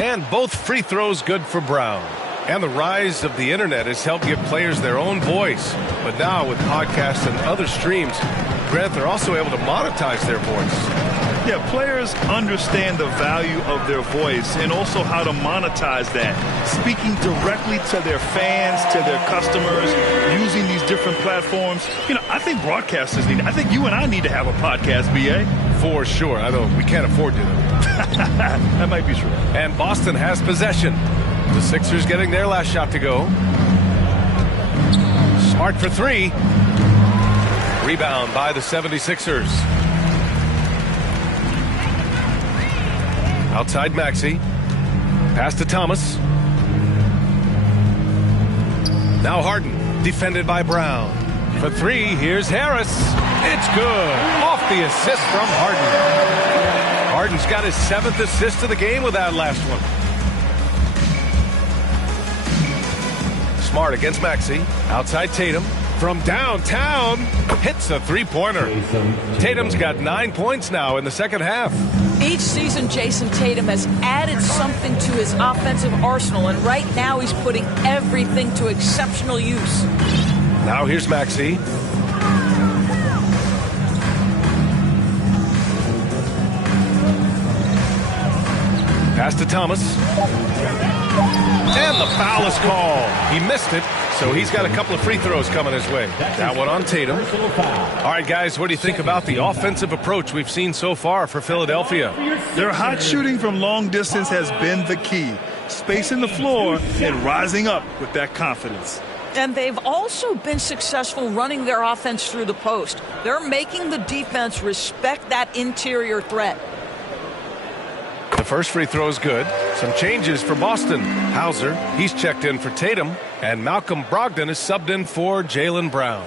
And both free throws good for Brown. And the rise of the internet has helped give players their own voice. But now with podcasts and other streams, Grant, they're also able to monetize their voice. Yeah, players understand the value of their voice and also how to monetize that. Speaking directly to their fans, to their customers, using these different platforms. You know, I think broadcasters need, I think you and I need to have a podcast, BA. For sure. We can't afford to. That might be true. And Boston has possession. The Sixers getting their last shot to go. Smart for three. Rebound by the 76ers. Outside Maxey. Pass to Thomas. Now Harden, defended by Brown. For three, here's Harris. It's good. Off the assist from Harden. Harden's got his 7th assist of the game with that last one. Smart against Maxey. Outside Tatum. From downtown, hits a three-pointer. Tatum's got 9 points now in the second half. Each season, Jason Tatum has added something to his offensive arsenal, and right now he's putting everything to exceptional use. Now here's Maxey. Pass to Thomas. And the foul is called. He missed it, so he's got a couple of free throws coming his way. That one on Tatum. All right, guys, what do you think about the offensive approach we've seen so far for Philadelphia? Their hot shooting from long distance has been the key. Spacing the floor and rising up with that confidence. And they've also been successful running their offense through the post. They're making the defense respect that interior threat. The first free throw is good. Some changes for Boston. Hauser, he's checked in for Tatum. And Malcolm Brogdon is subbed in for Jaylen Brown.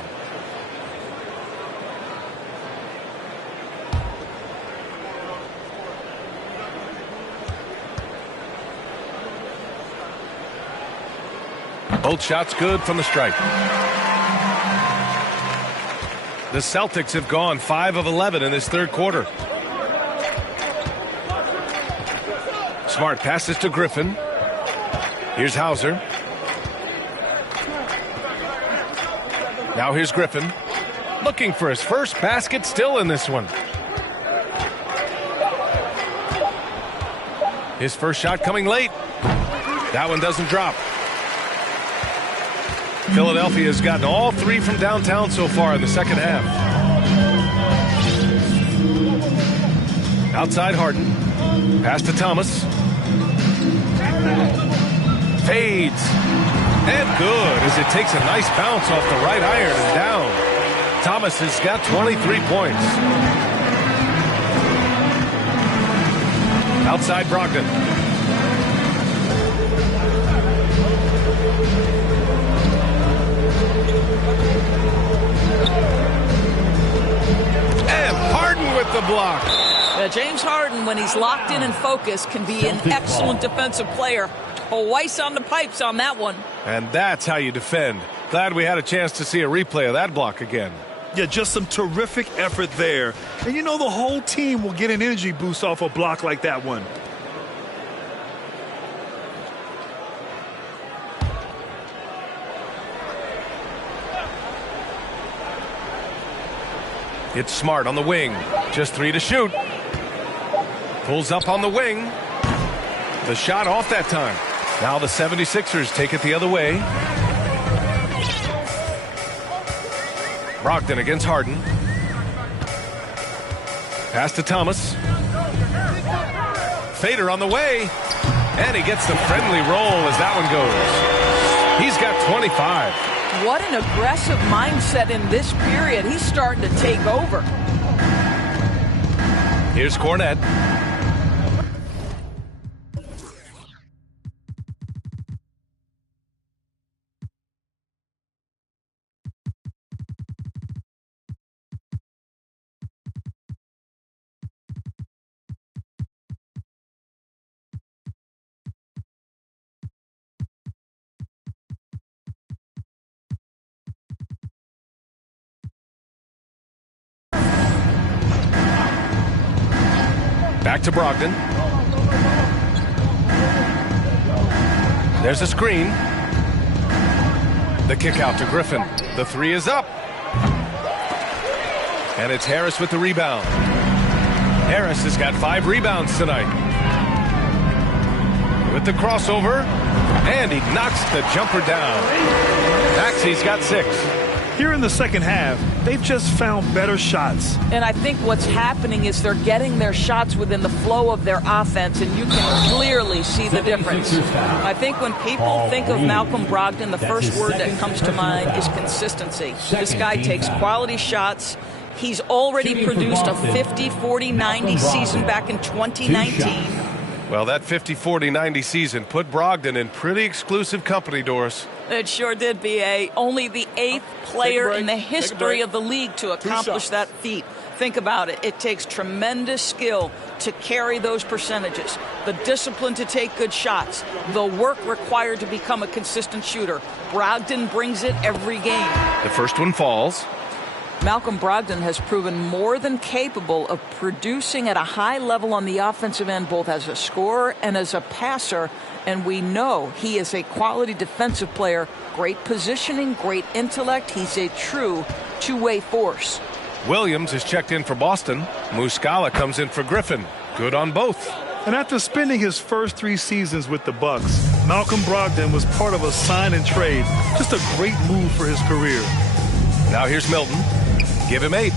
Both shots good from the stripe. The Celtics have gone 5 of 11 in this third quarter. Smart passes to Griffin. Here's Hauser. Now here's Griffin. Looking for his first basket, still in this one. His first shot coming late. That one doesn't drop. Philadelphia has gotten all 3 from downtown so far in the second half. Outside Harden. Pass to Thomas. Fades. And good as it takes a nice bounce off the right iron and down. Thomas has got 23 points. Outside Brogdon. And Harden with the block. James Harden, when he's locked in and focused, can be an excellent defensive player. Weiss on the pipes on that one. And that's how you defend. Glad we had a chance to see a replay of that block again. Yeah, just some terrific effort there. And you know the whole team will get an energy boost off a block like that one. It's Smart on the wing. Just 3 to shoot. Pulls up on the wing. The shot off that time. Now the 76ers take it the other way. Brogdon against Harden. Pass to Thomas. Fader on the way. And he gets the friendly roll as that one goes. He's got 25. What an aggressive mindset in this period. He's starting to take over. Here's Cornette. Back to Brogdon. There's a screen. The kick out to Griffin. The three is up. And it's Harris with the rebound. Harris has got 5 rebounds tonight. With the crossover, and he knocks the jumper down. Maxey's got 6. Here in the second half, they've just found better shots. And I think what's happening is they're getting their shots within the flow of their offense, and you can clearly see the difference. I think when people think of Malcolm Brogdon, the first word that comes to mind is consistency. This guy takes quality shots. He's already produced a 50, 40, 90 season back in 2019. Well, that 50, 40, 90 season put Brogdon in pretty exclusive company, Doris. It sure did, BA. Only the 8th player in the history of the league to accomplish that feat. Think about it. It takes tremendous skill to carry those percentages, the discipline to take good shots, the work required to become a consistent shooter. Brogdon brings it every game. The first one falls. Malcolm Brogdon has proven more than capable of producing at a high level on the offensive end, both as a scorer and as a passer. And we know he is a quality defensive player, great positioning, great intellect. He's a true two-way force. Williams is checked in for Boston. Muscala comes in for Griffin. Good on both. And after spending his first 3 seasons with the Bucks, Malcolm Brogdon was part of a sign and trade. Just a great move for his career. Now here's Milton. Give him 8.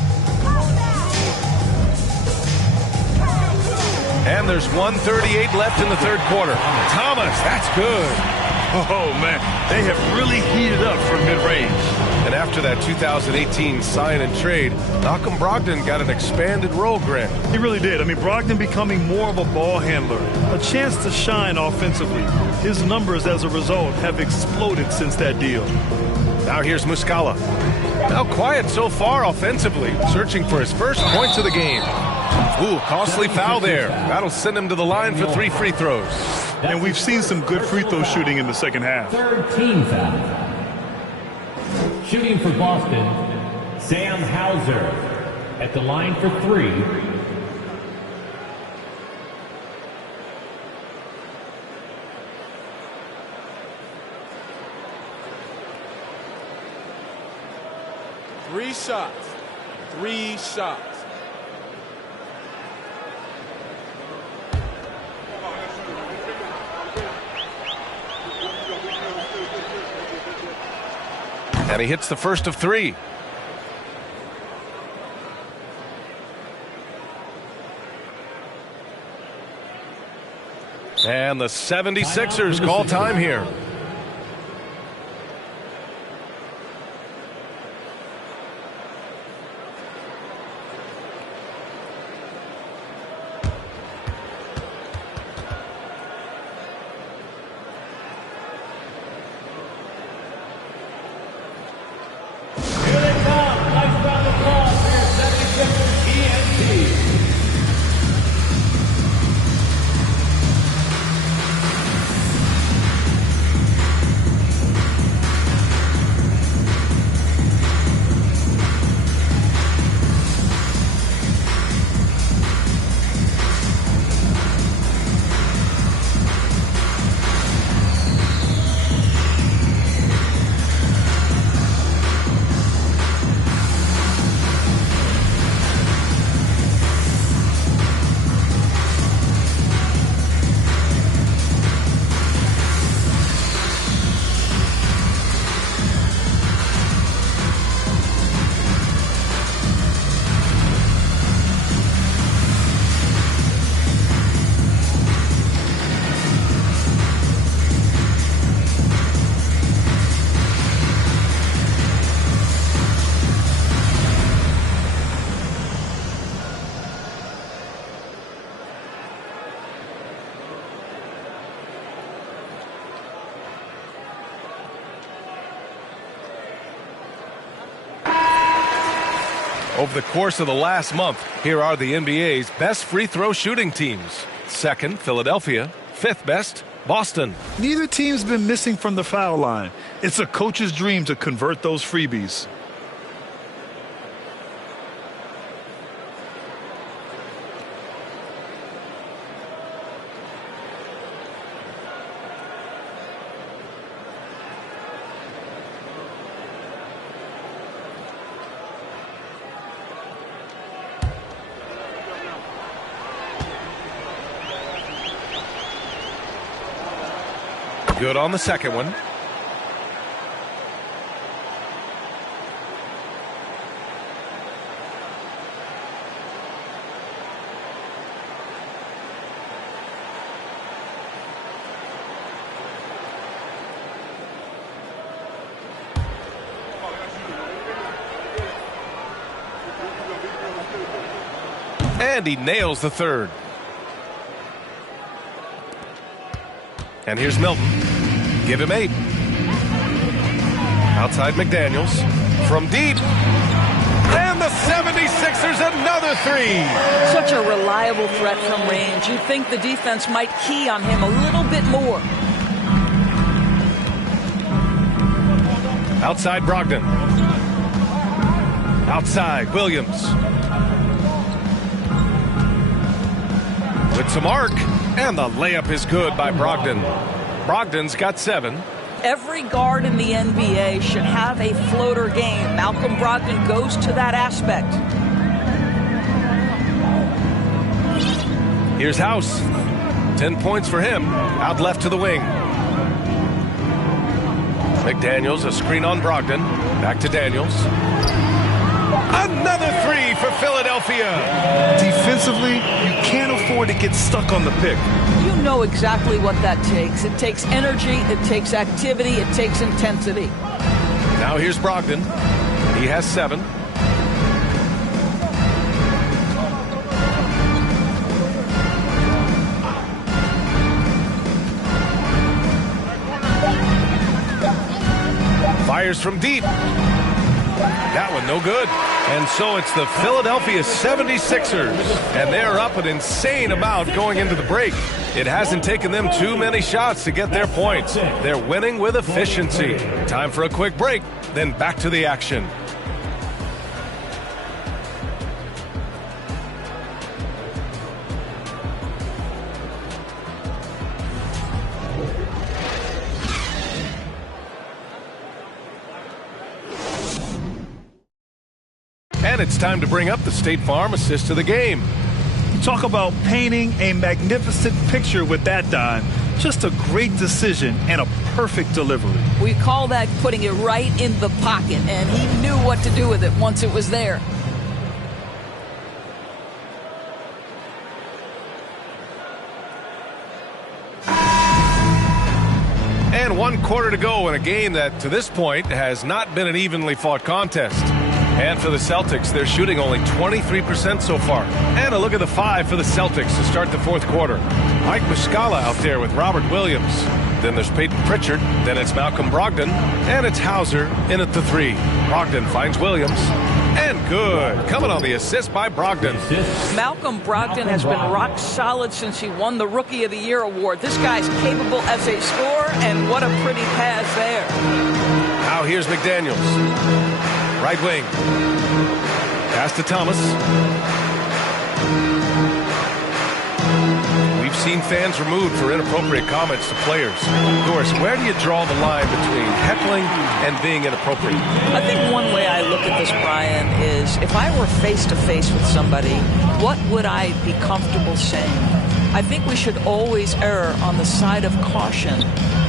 And there's 1:38 left in the third quarter. Thomas, that's good. Oh, man, they have really heated up from mid-range. And after that 2018 sign and trade, Malcolm Brogdon got an expanded role, Grant. He really did. I mean, Brogdon becoming more of a ball handler, a chance to shine offensively. His numbers as a result have exploded since that deal. Now here's Muscala. Now quiet so far offensively, searching for his first points of the game. Ooh, costly foul there. That'll send him to the line for 3 free throws. And we've seen some good free throw shooting in the second half. Third team foul. Shooting for Boston, Sam Hauser at the line for 3. Three shots. And he hits the first of 3. And the 76ers call time here. Over the course of the last month, here are the NBA's best free throw shooting teams. 2nd, Philadelphia. 5th best, Boston. Neither team's been missing from the foul line. It's a coach's dream to convert those freebies. Good on the second one. And he nails the third. And here's Milton. Give him 8. Outside McDaniels. From deep. And the 76ers another 3. Such a reliable threat from range. You'd think the defense might key on him a little bit more. Outside Brogdon. Outside Williams. With some arc, and the layup is good by Brogdon. Brogdon's got 7. Every guard in the NBA should have a floater game. Malcolm Brogdon goes to that aspect. Here's House. 10 points for him. Out left to the wing. McDaniels, a screen on Brogdon. Back to Daniels. Another 3 for Philadelphia. Defensively, you can't afford to get stuck on the pick. You know exactly what that takes. It takes energy, it takes activity, it takes intensity. Now here's Brogdon. He has 7. Fires from deep. That one no good. And so it's the Philadelphia 76ers. And they're up an insane amount going into the break. It hasn't taken them too many shots to get their points. They're winning with efficiency. Time for a quick break, then back to the action. And it's time to bring up the State Farm assist to the game. Talk about painting a magnificent picture with that dime. Just a great decision and a perfect delivery. We call that putting it right in the pocket, and he knew what to do with it once it was there. And 1 quarter to go in a game that, to this point, has not been an evenly fought contest. And for the Celtics, they're shooting only 23% so far. And a look at the 5 for the Celtics to start the 4th quarter. Mike Muscala out there with Robert Williams. Then there's Peyton Pritchard. Then it's Malcolm Brogdon. And it's Hauser in at the 3. Brogdon finds Williams. And good. Coming on the assist by Brogdon. Malcolm Brogdon has been rock solid since he won the Rookie of the Year award. This guy's capable as a scorer, and what a pretty pass there. Now here's McDaniels. Right wing. Pass to Thomas. We've seen fans removed for inappropriate comments to players. Doris, where do you draw the line between heckling and being inappropriate? I think one way I look at this, Brian, is if I were face-to-face with somebody, what would I be comfortable saying? I think we should always err on the side of caution.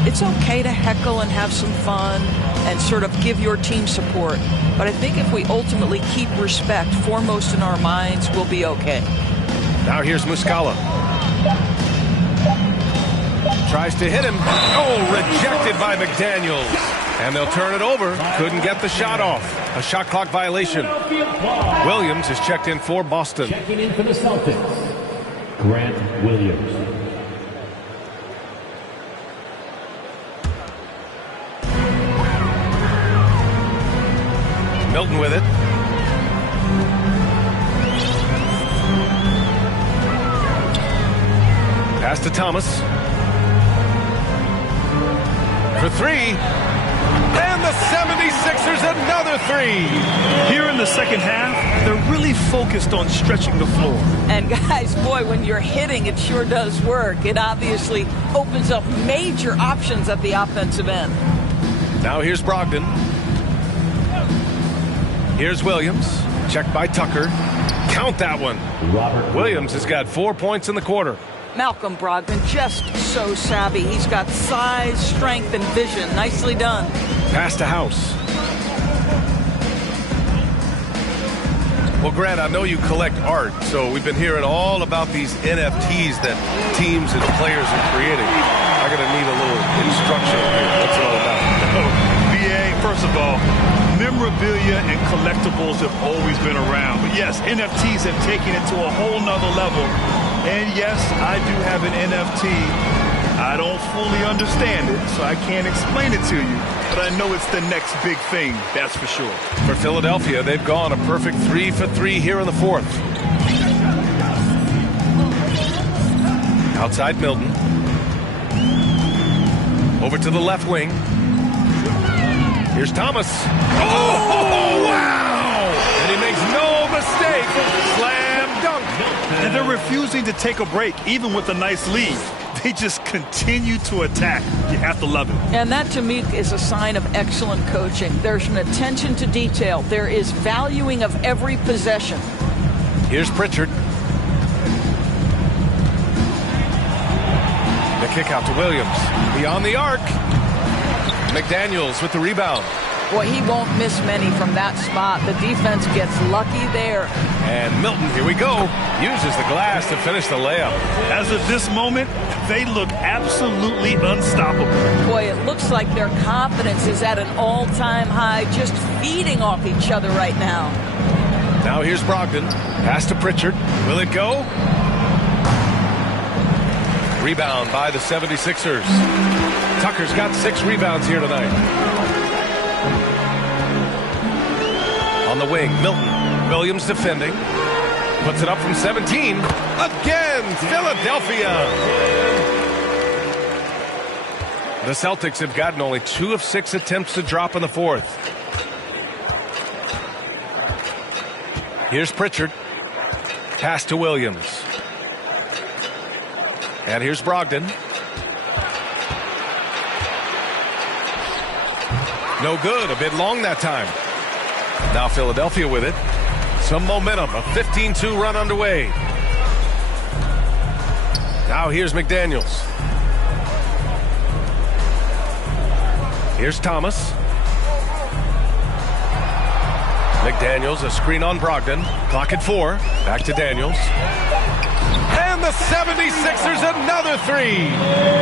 It's okay to heckle and have some fun and sort of give your team support. But I think if we ultimately keep respect foremost in our minds, we'll be okay. Now here's Muscala. Tries to hit him. Oh, rejected by McDaniels. And they'll turn it over. Couldn't get the shot off. A shot clock violation. Williams is checked in for Boston. Checking in for the Celtics, Grant Williams. Milton with it. Pass to Thomas. For 3. And the 76ers another 3. Here in the second half, they're really focused on stretching the floor. And guys, boy, when you're hitting, it sure does work. It obviously opens up major options at the offensive end. Now here's Brogdon. Here's Williams. Checked by Tucker. Count that one. Williams has got 4 points in the quarter. Malcolm Brogdon, just so savvy. He's got size, strength, and vision. Nicely done. Pass to House. Well, Grant, I know you collect art, so we've been hearing all about these NFTs that teams and players are creating. I'm going to need a little instruction here. What's it all about? BA, first of all, memorabilia and collectibles have always been around. But yes, NFTs have taken it to a whole nother level. And yes, I do have an NFT. I don't fully understand it, so I can't explain it to you. But I know it's the next big thing, that's for sure. For Philadelphia, they've gone a perfect 3 for 3 here in the fourth. Outside Milton. Over to the left wing. Here's Thomas. Oh, wow! And he makes no mistake. Slam dunk. And they're refusing to take a break, even with a nice lead. They just continue to attack. You have to love it. And that, to me, is a sign of excellent coaching. There's an attention to detail. There is valuing of every possession. Here's Pritchard. The kick out to Williams. Beyond the arc. McDaniels with the rebound. Boy, he won't miss many from that spot. The defense gets lucky there. And Milton, here we go, uses the glass to finish the layup. As of this moment, they look absolutely unstoppable. Boy, it looks like their confidence is at an all-time high, just feeding off each other right now. Now here's Brogdon. Pass to Pritchard. Will it go? Rebound by the 76ers. Tucker's got 6 rebounds here tonight. On the wing, Milton. Williams defending. Puts it up from 17. Again, Philadelphia. The Celtics have gotten only 2 of 6 attempts to drop in the fourth. Here's Pritchard. Pass to Williams. And here's Brogdon. No good. A bit long that time. Now Philadelphia with it. Some momentum. A 15-2 run underway. Now here's McDaniels. Here's Thomas. McDaniels, a screen on Brogdon. Clock at 4. Back to Daniels. And the 76ers, another 3.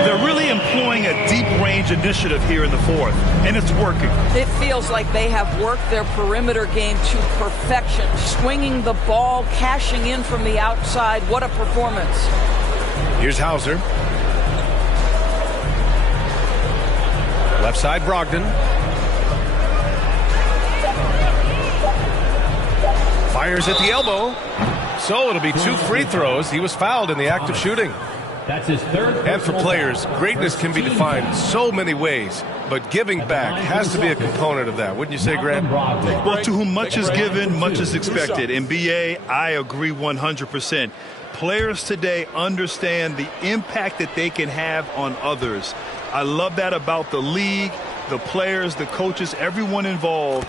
They're really employing a deep range initiative here in the fourth, and it's working. It feels like they have worked their perimeter game to perfection, swinging the ball, cashing in from the outside. What a performance. Here's Hauser. Left side, Brogdon. Fires at the elbow. So it'll be 2 free throws. He was fouled in the act of shooting. That's his third. And for players, greatness can be defined so many ways, but giving back has to be a component of that. Wouldn't you say, Grant? Well, to whom much is given, much is expected. In BA, I agree 100%. Players today understand the impact that they can have on others. I love that about the league, the players, the coaches, everyone involved,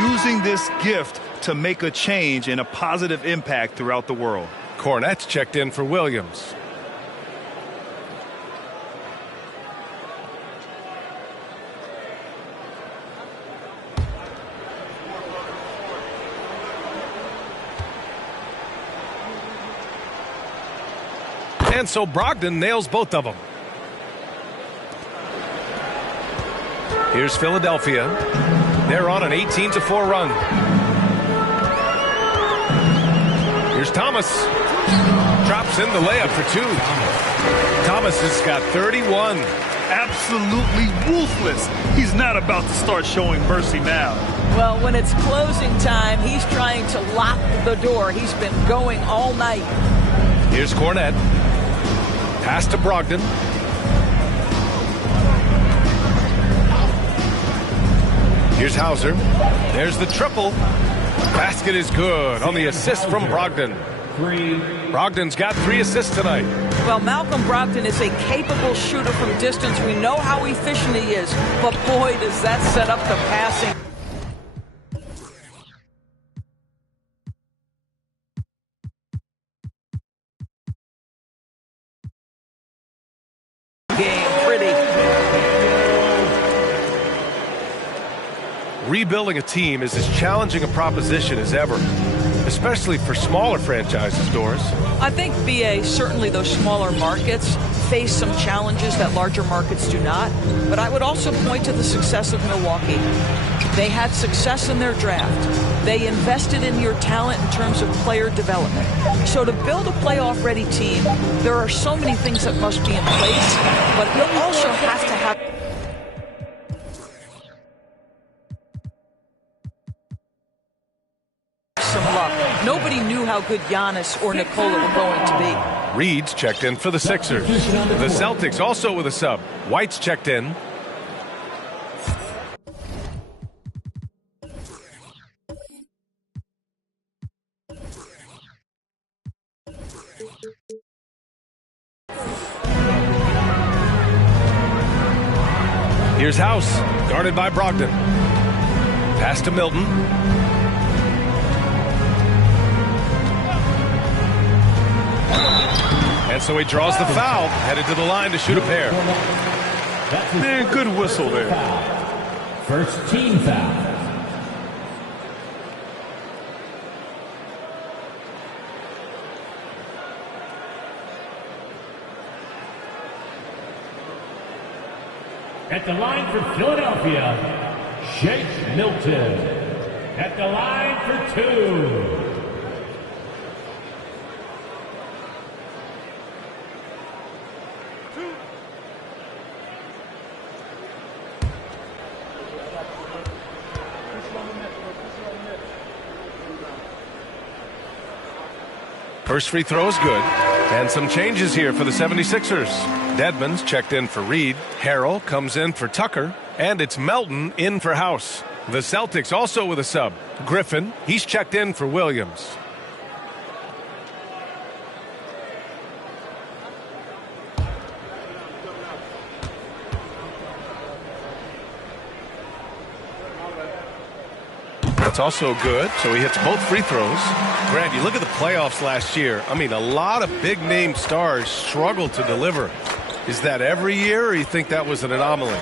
using this gift to make a change and a positive impact throughout the world. Cornette's checked in for Williams. And so Brogdon nails both of them. Here's Philadelphia. They're on an 18-4 run. Here's Thomas. Drops in the layup for 2. Thomas has got 31. Absolutely ruthless. He's not about to start showing mercy now. Well, when it's closing time, he's trying to lock the door. He's been going all night. Here's Cornette. Pass to Brogdon. Here's Hauser. There's the triple. Basket is good on the assist from Brogdon. Brogdon's got 3 assists tonight. Well, Malcolm Brogdon is a capable shooter from distance. We know how efficient he is, but boy, does that set up the passing. rebuilding a team is as challenging a proposition as ever, especially for smaller franchises, Doris. I think, BA, certainly those smaller markets face some challenges that larger markets do not. But I would also point to the success of Milwaukee. They had success in their draft. They invested in your talent in terms of player development. So to build a playoff-ready team, there are so many things that must be in place, but you also have to have some luck. Nobody knew how good Giannis or Nikola were going to be. Reed's checked in for the Sixers. The Celtics also with a sub. White's checked in. Here's House, guarded by Brogdon. Pass to Milton. And so he draws the foul, headed to the line to shoot a pair. Man, good whistle there. First team foul. At the line for Philadelphia, Shake Milton. At the line for two. First free throw is good. And some changes here for the 76ers. Dedmon's checked in for Reed. Harrell comes in for Tucker. And it's Melton in for House. The Celtics also with a sub. Griffin, he's checked in for Williams. That's also good, so he hits both free throws. Grant, you look at the playoffs last year. I mean, a lot of big-name stars struggled to deliver. Is that every year, or you think that was an anomaly?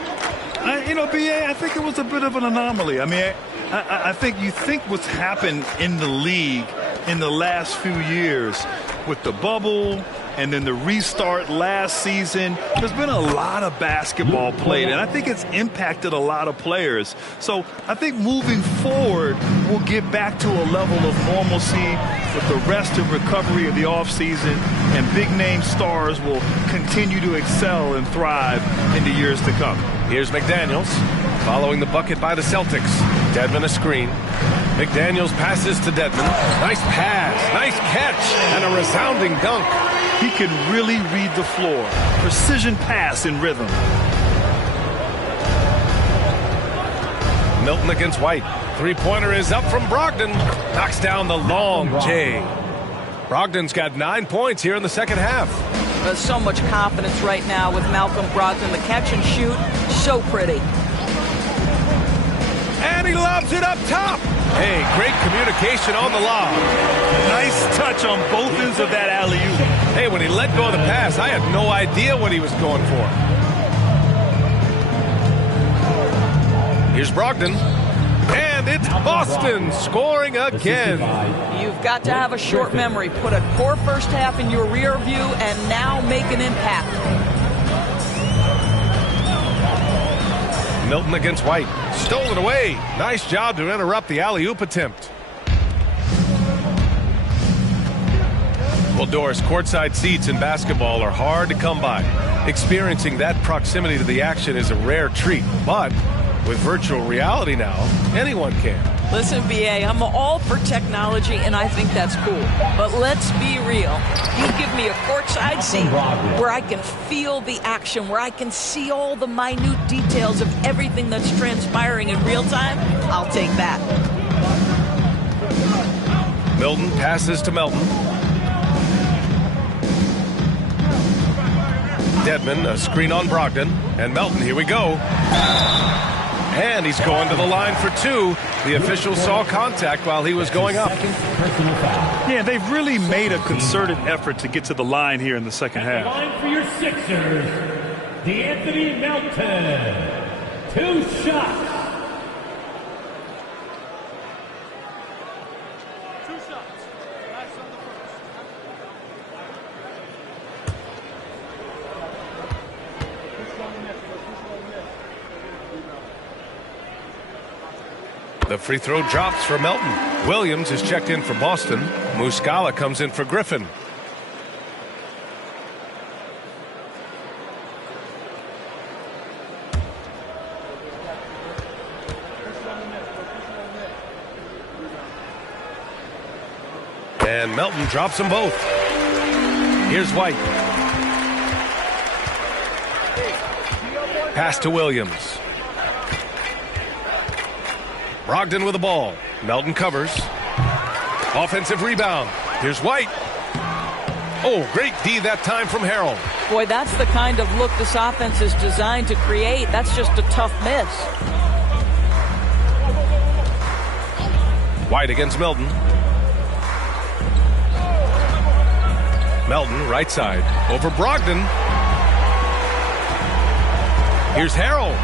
BA, I think it was a bit of an anomaly. I mean, I think you think what's happened in the league in the last few years with the bubble and then the restart last season, there's been a lot of basketball played, and I think it's impacted a lot of players. So I think moving forward, we'll get back to a level of normalcy with the rest and recovery of the offseason, and big-name stars will continue to excel and thrive in the years to come. Here's McDaniels, following the bucket by the Celtics. Dedmon a screen. McDaniels passes to Dedmon. Nice pass, nice catch, and a resounding dunk. He can really read the floor. Precision pass in rhythm. Milton against White. Three-pointer is up from Brogdon. Knocks down the long J. Brogdon's got 9 points here in the second half. There's so much confidence right now with Malcolm Brogdon. The catch and shoot, so pretty. And he lobs it up top. Hey, great communication on the lob. Nice touch on both ends of that alley-oop. Hey, when he let go of the pass, I had no idea what he was going for. Here's Brogdon. And it's Boston scoring again. You've got to have a short memory. Put a core first half in your rear view and now make an impact. Milton against White. Stolen away. Nice job to interrupt the alley-oop attempt. Well, Doris, courtside seats in basketball are hard to come by. Experiencing that proximity to the action is a rare treat. But with virtual reality now, anyone can. Listen, BA, I'm all for technology, and I think that's cool. But let's be real. You give me a courtside seat where I can feel the action, where I can see all the minute details of everything that's transpiring in real time, I'll take that. Milton passes to Melton. Dedmon, a screen on Brogdon. And Melton, here we go. And he's going to the line for two. The official saw contact while he was going up. Yeah, they've really made a concerted effort to get to the line here in the second half. Line for your Sixers, DeAnthony Melton. 2 shots. The free throw drops for Melton. Williams is checked in for Boston. Muscala comes in for Griffin. And Melton drops them both. Here's White. Pass to Williams. Brogdon with the ball. Melton covers. Offensive rebound. Here's White. Oh, great D that time from Harrell. Boy, that's the kind of look this offense is designed to create. That's just a tough miss. White against Melton. Melton, right side, over Brogdon. Here's Harrell.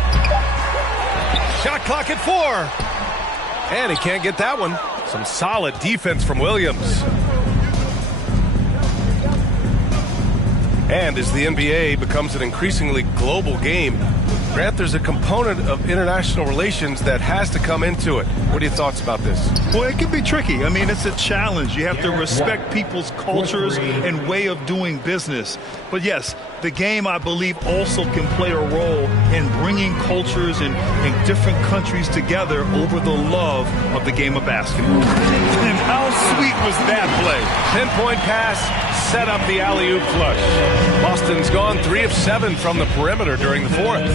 Shot clock at 4. And he can't get that one. Some solid defense from Williams. And as the NBA becomes an increasingly global game, Grant, there's a component of international relations that has to come into it. What are your thoughts about this? Well, it can be tricky. I mean, it's a challenge. You have to respect people's cultures and way of doing business. But yes, the game, I believe, also can play a role in bringing cultures in different countries together over the love of the game of basketball. And how sweet was that play? Pinpoint pass, set up the alley-oop flush. Boston's gone 3 of 7 from the perimeter during the fourth.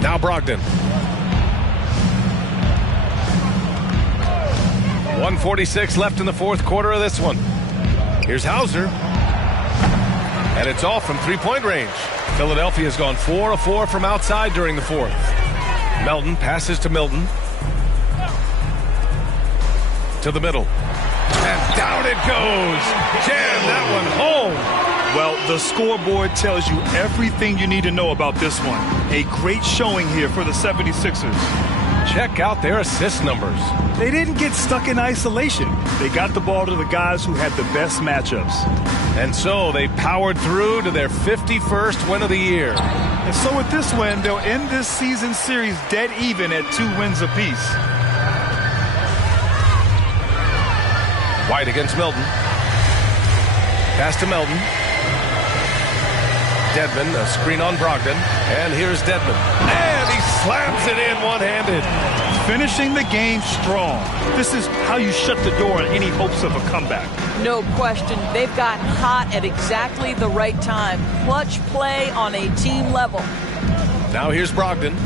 Now Brogdon. 1:46 left in the fourth quarter of this one. Here's Hauser. And it's off from three-point range. Philadelphia's gone 4 of 4 from outside during the fourth. Melton passes to Milton. To the middle. And down it goes. Jam that one home. Well, the scoreboard tells you everything you need to know about this one. A great showing here for the 76ers. Check out their assist numbers. They didn't get stuck in isolation. They got the ball to the guys who had the best matchups. And so they powered through to their 51st win of the year. And so with this win, they'll end this season series dead even at 2 wins apiece. White against Milton. Pass to Melton. Dedmon, a screen on Brogdon. And here's Dedmon. And he slams it in one-handed. Finishing the game strong. This is how you shut the door on any hopes of a comeback. No question. They've gotten hot at exactly the right time. Clutch play on a team level. Now here's Brogdon.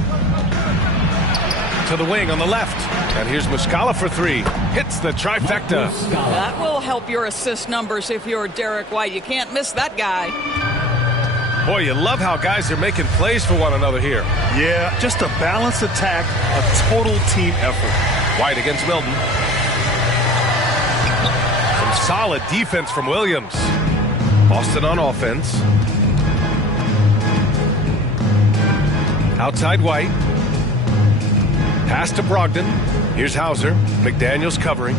To the wing on the left. And here's Muscala for 3. Hits the trifecta. That will help your assist numbers if you're Derek White. You can't miss that guy. Boy, you love how guys are making plays for one another here. Yeah, just a balanced attack, a total team effort. White against Milton. Some solid defense from Williams. Boston on offense. Outside White. Pass to Brogdon. Here's Hauser. McDaniels covering.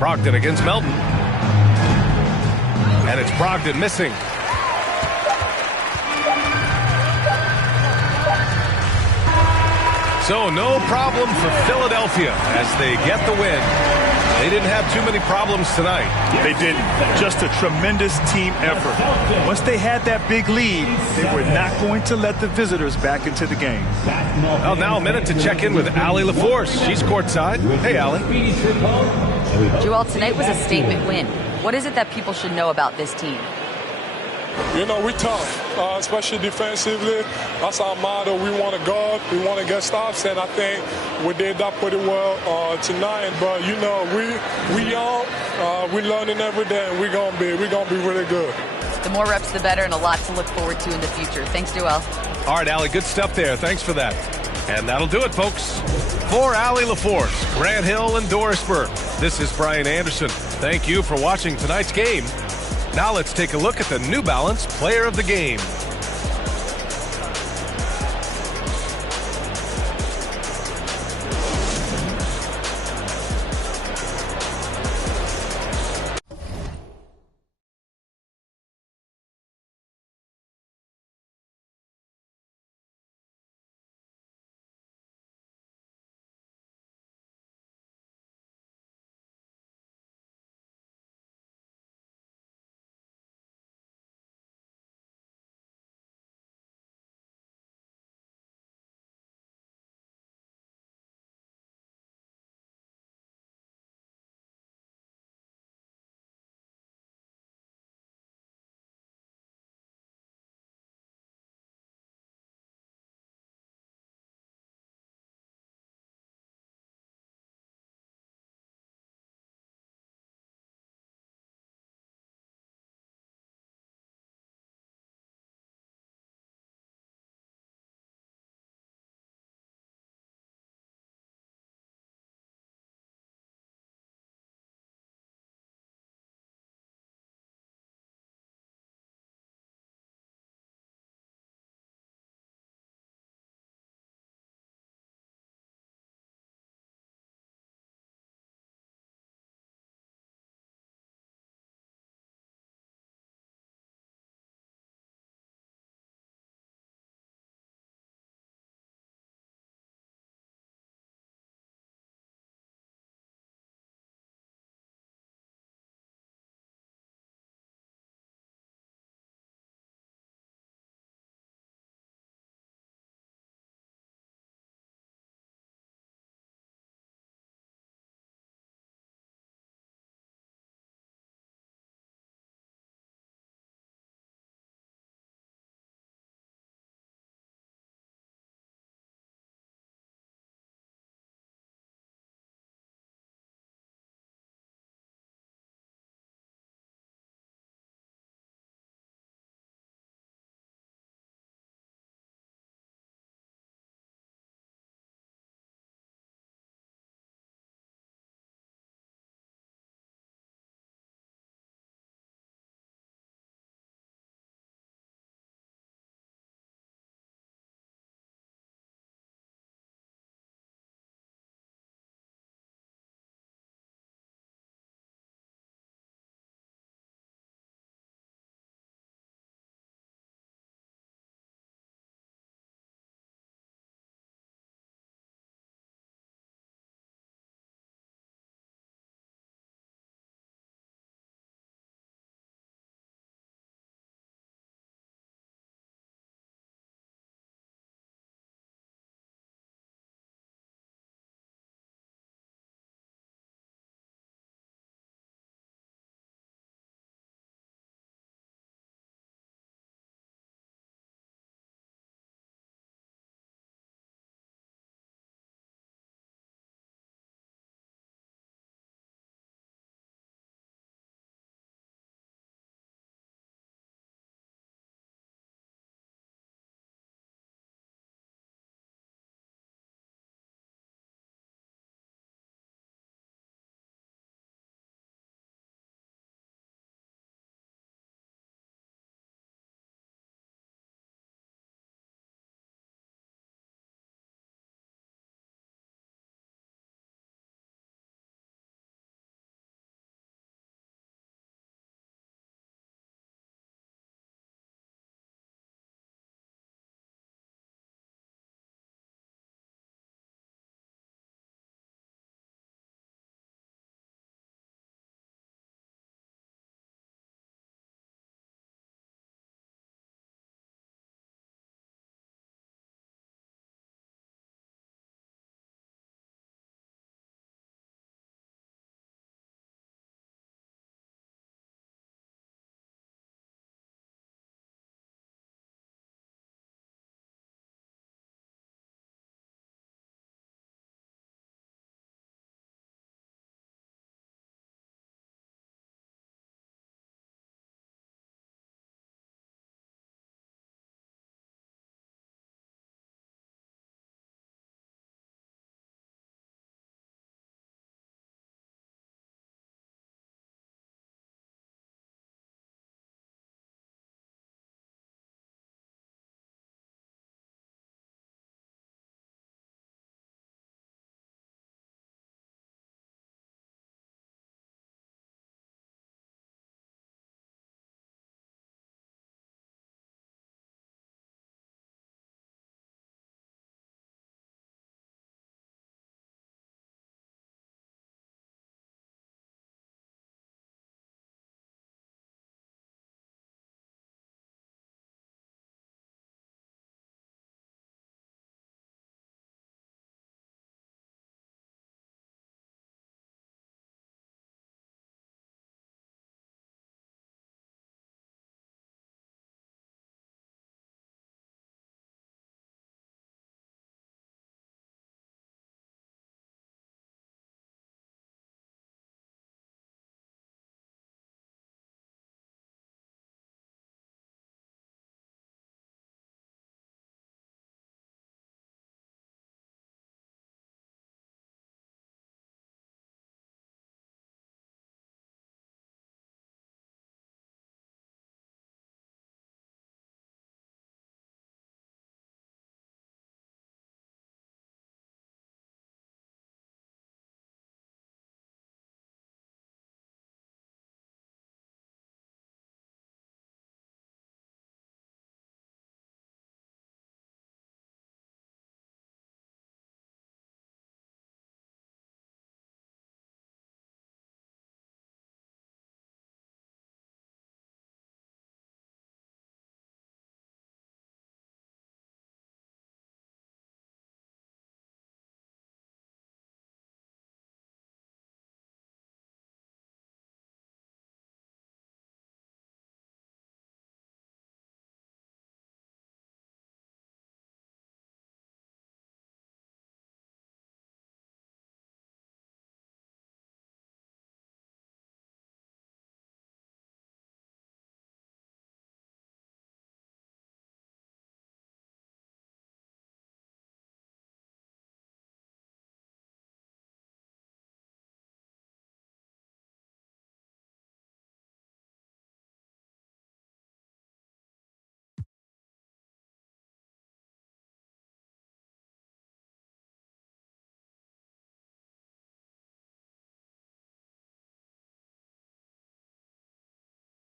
Brogdon against Melton. And it's Brogdon missing. So no problem for Philadelphia as they get the win. They didn't have too many problems tonight. They didn't. Just a tremendous team effort. Once they had that big lead, they were not going to let the visitors back into the game. Well, now a minute to check in with Allie LaForce. She's courtside. Hey, Allie. Joel, tonight was a statement win. What is it that people should know about this team? You know, we tough, especially defensively. That's our motto. We want to guard, we want to get stops, and I think we did that pretty well tonight. But you know, we young, we learning every day, and we're gonna be really good. The more reps, the better, and a lot to look forward to in the future. Thanks, Joel. All right, Allie, good stuff there. Thanks for that. And that'll do it, folks. For Allie LaForce, Grant Hill, and Doris Burke, this is Brian Anderson. Thank you for watching tonight's game. Now let's take a look at the New Balance Player of the Game.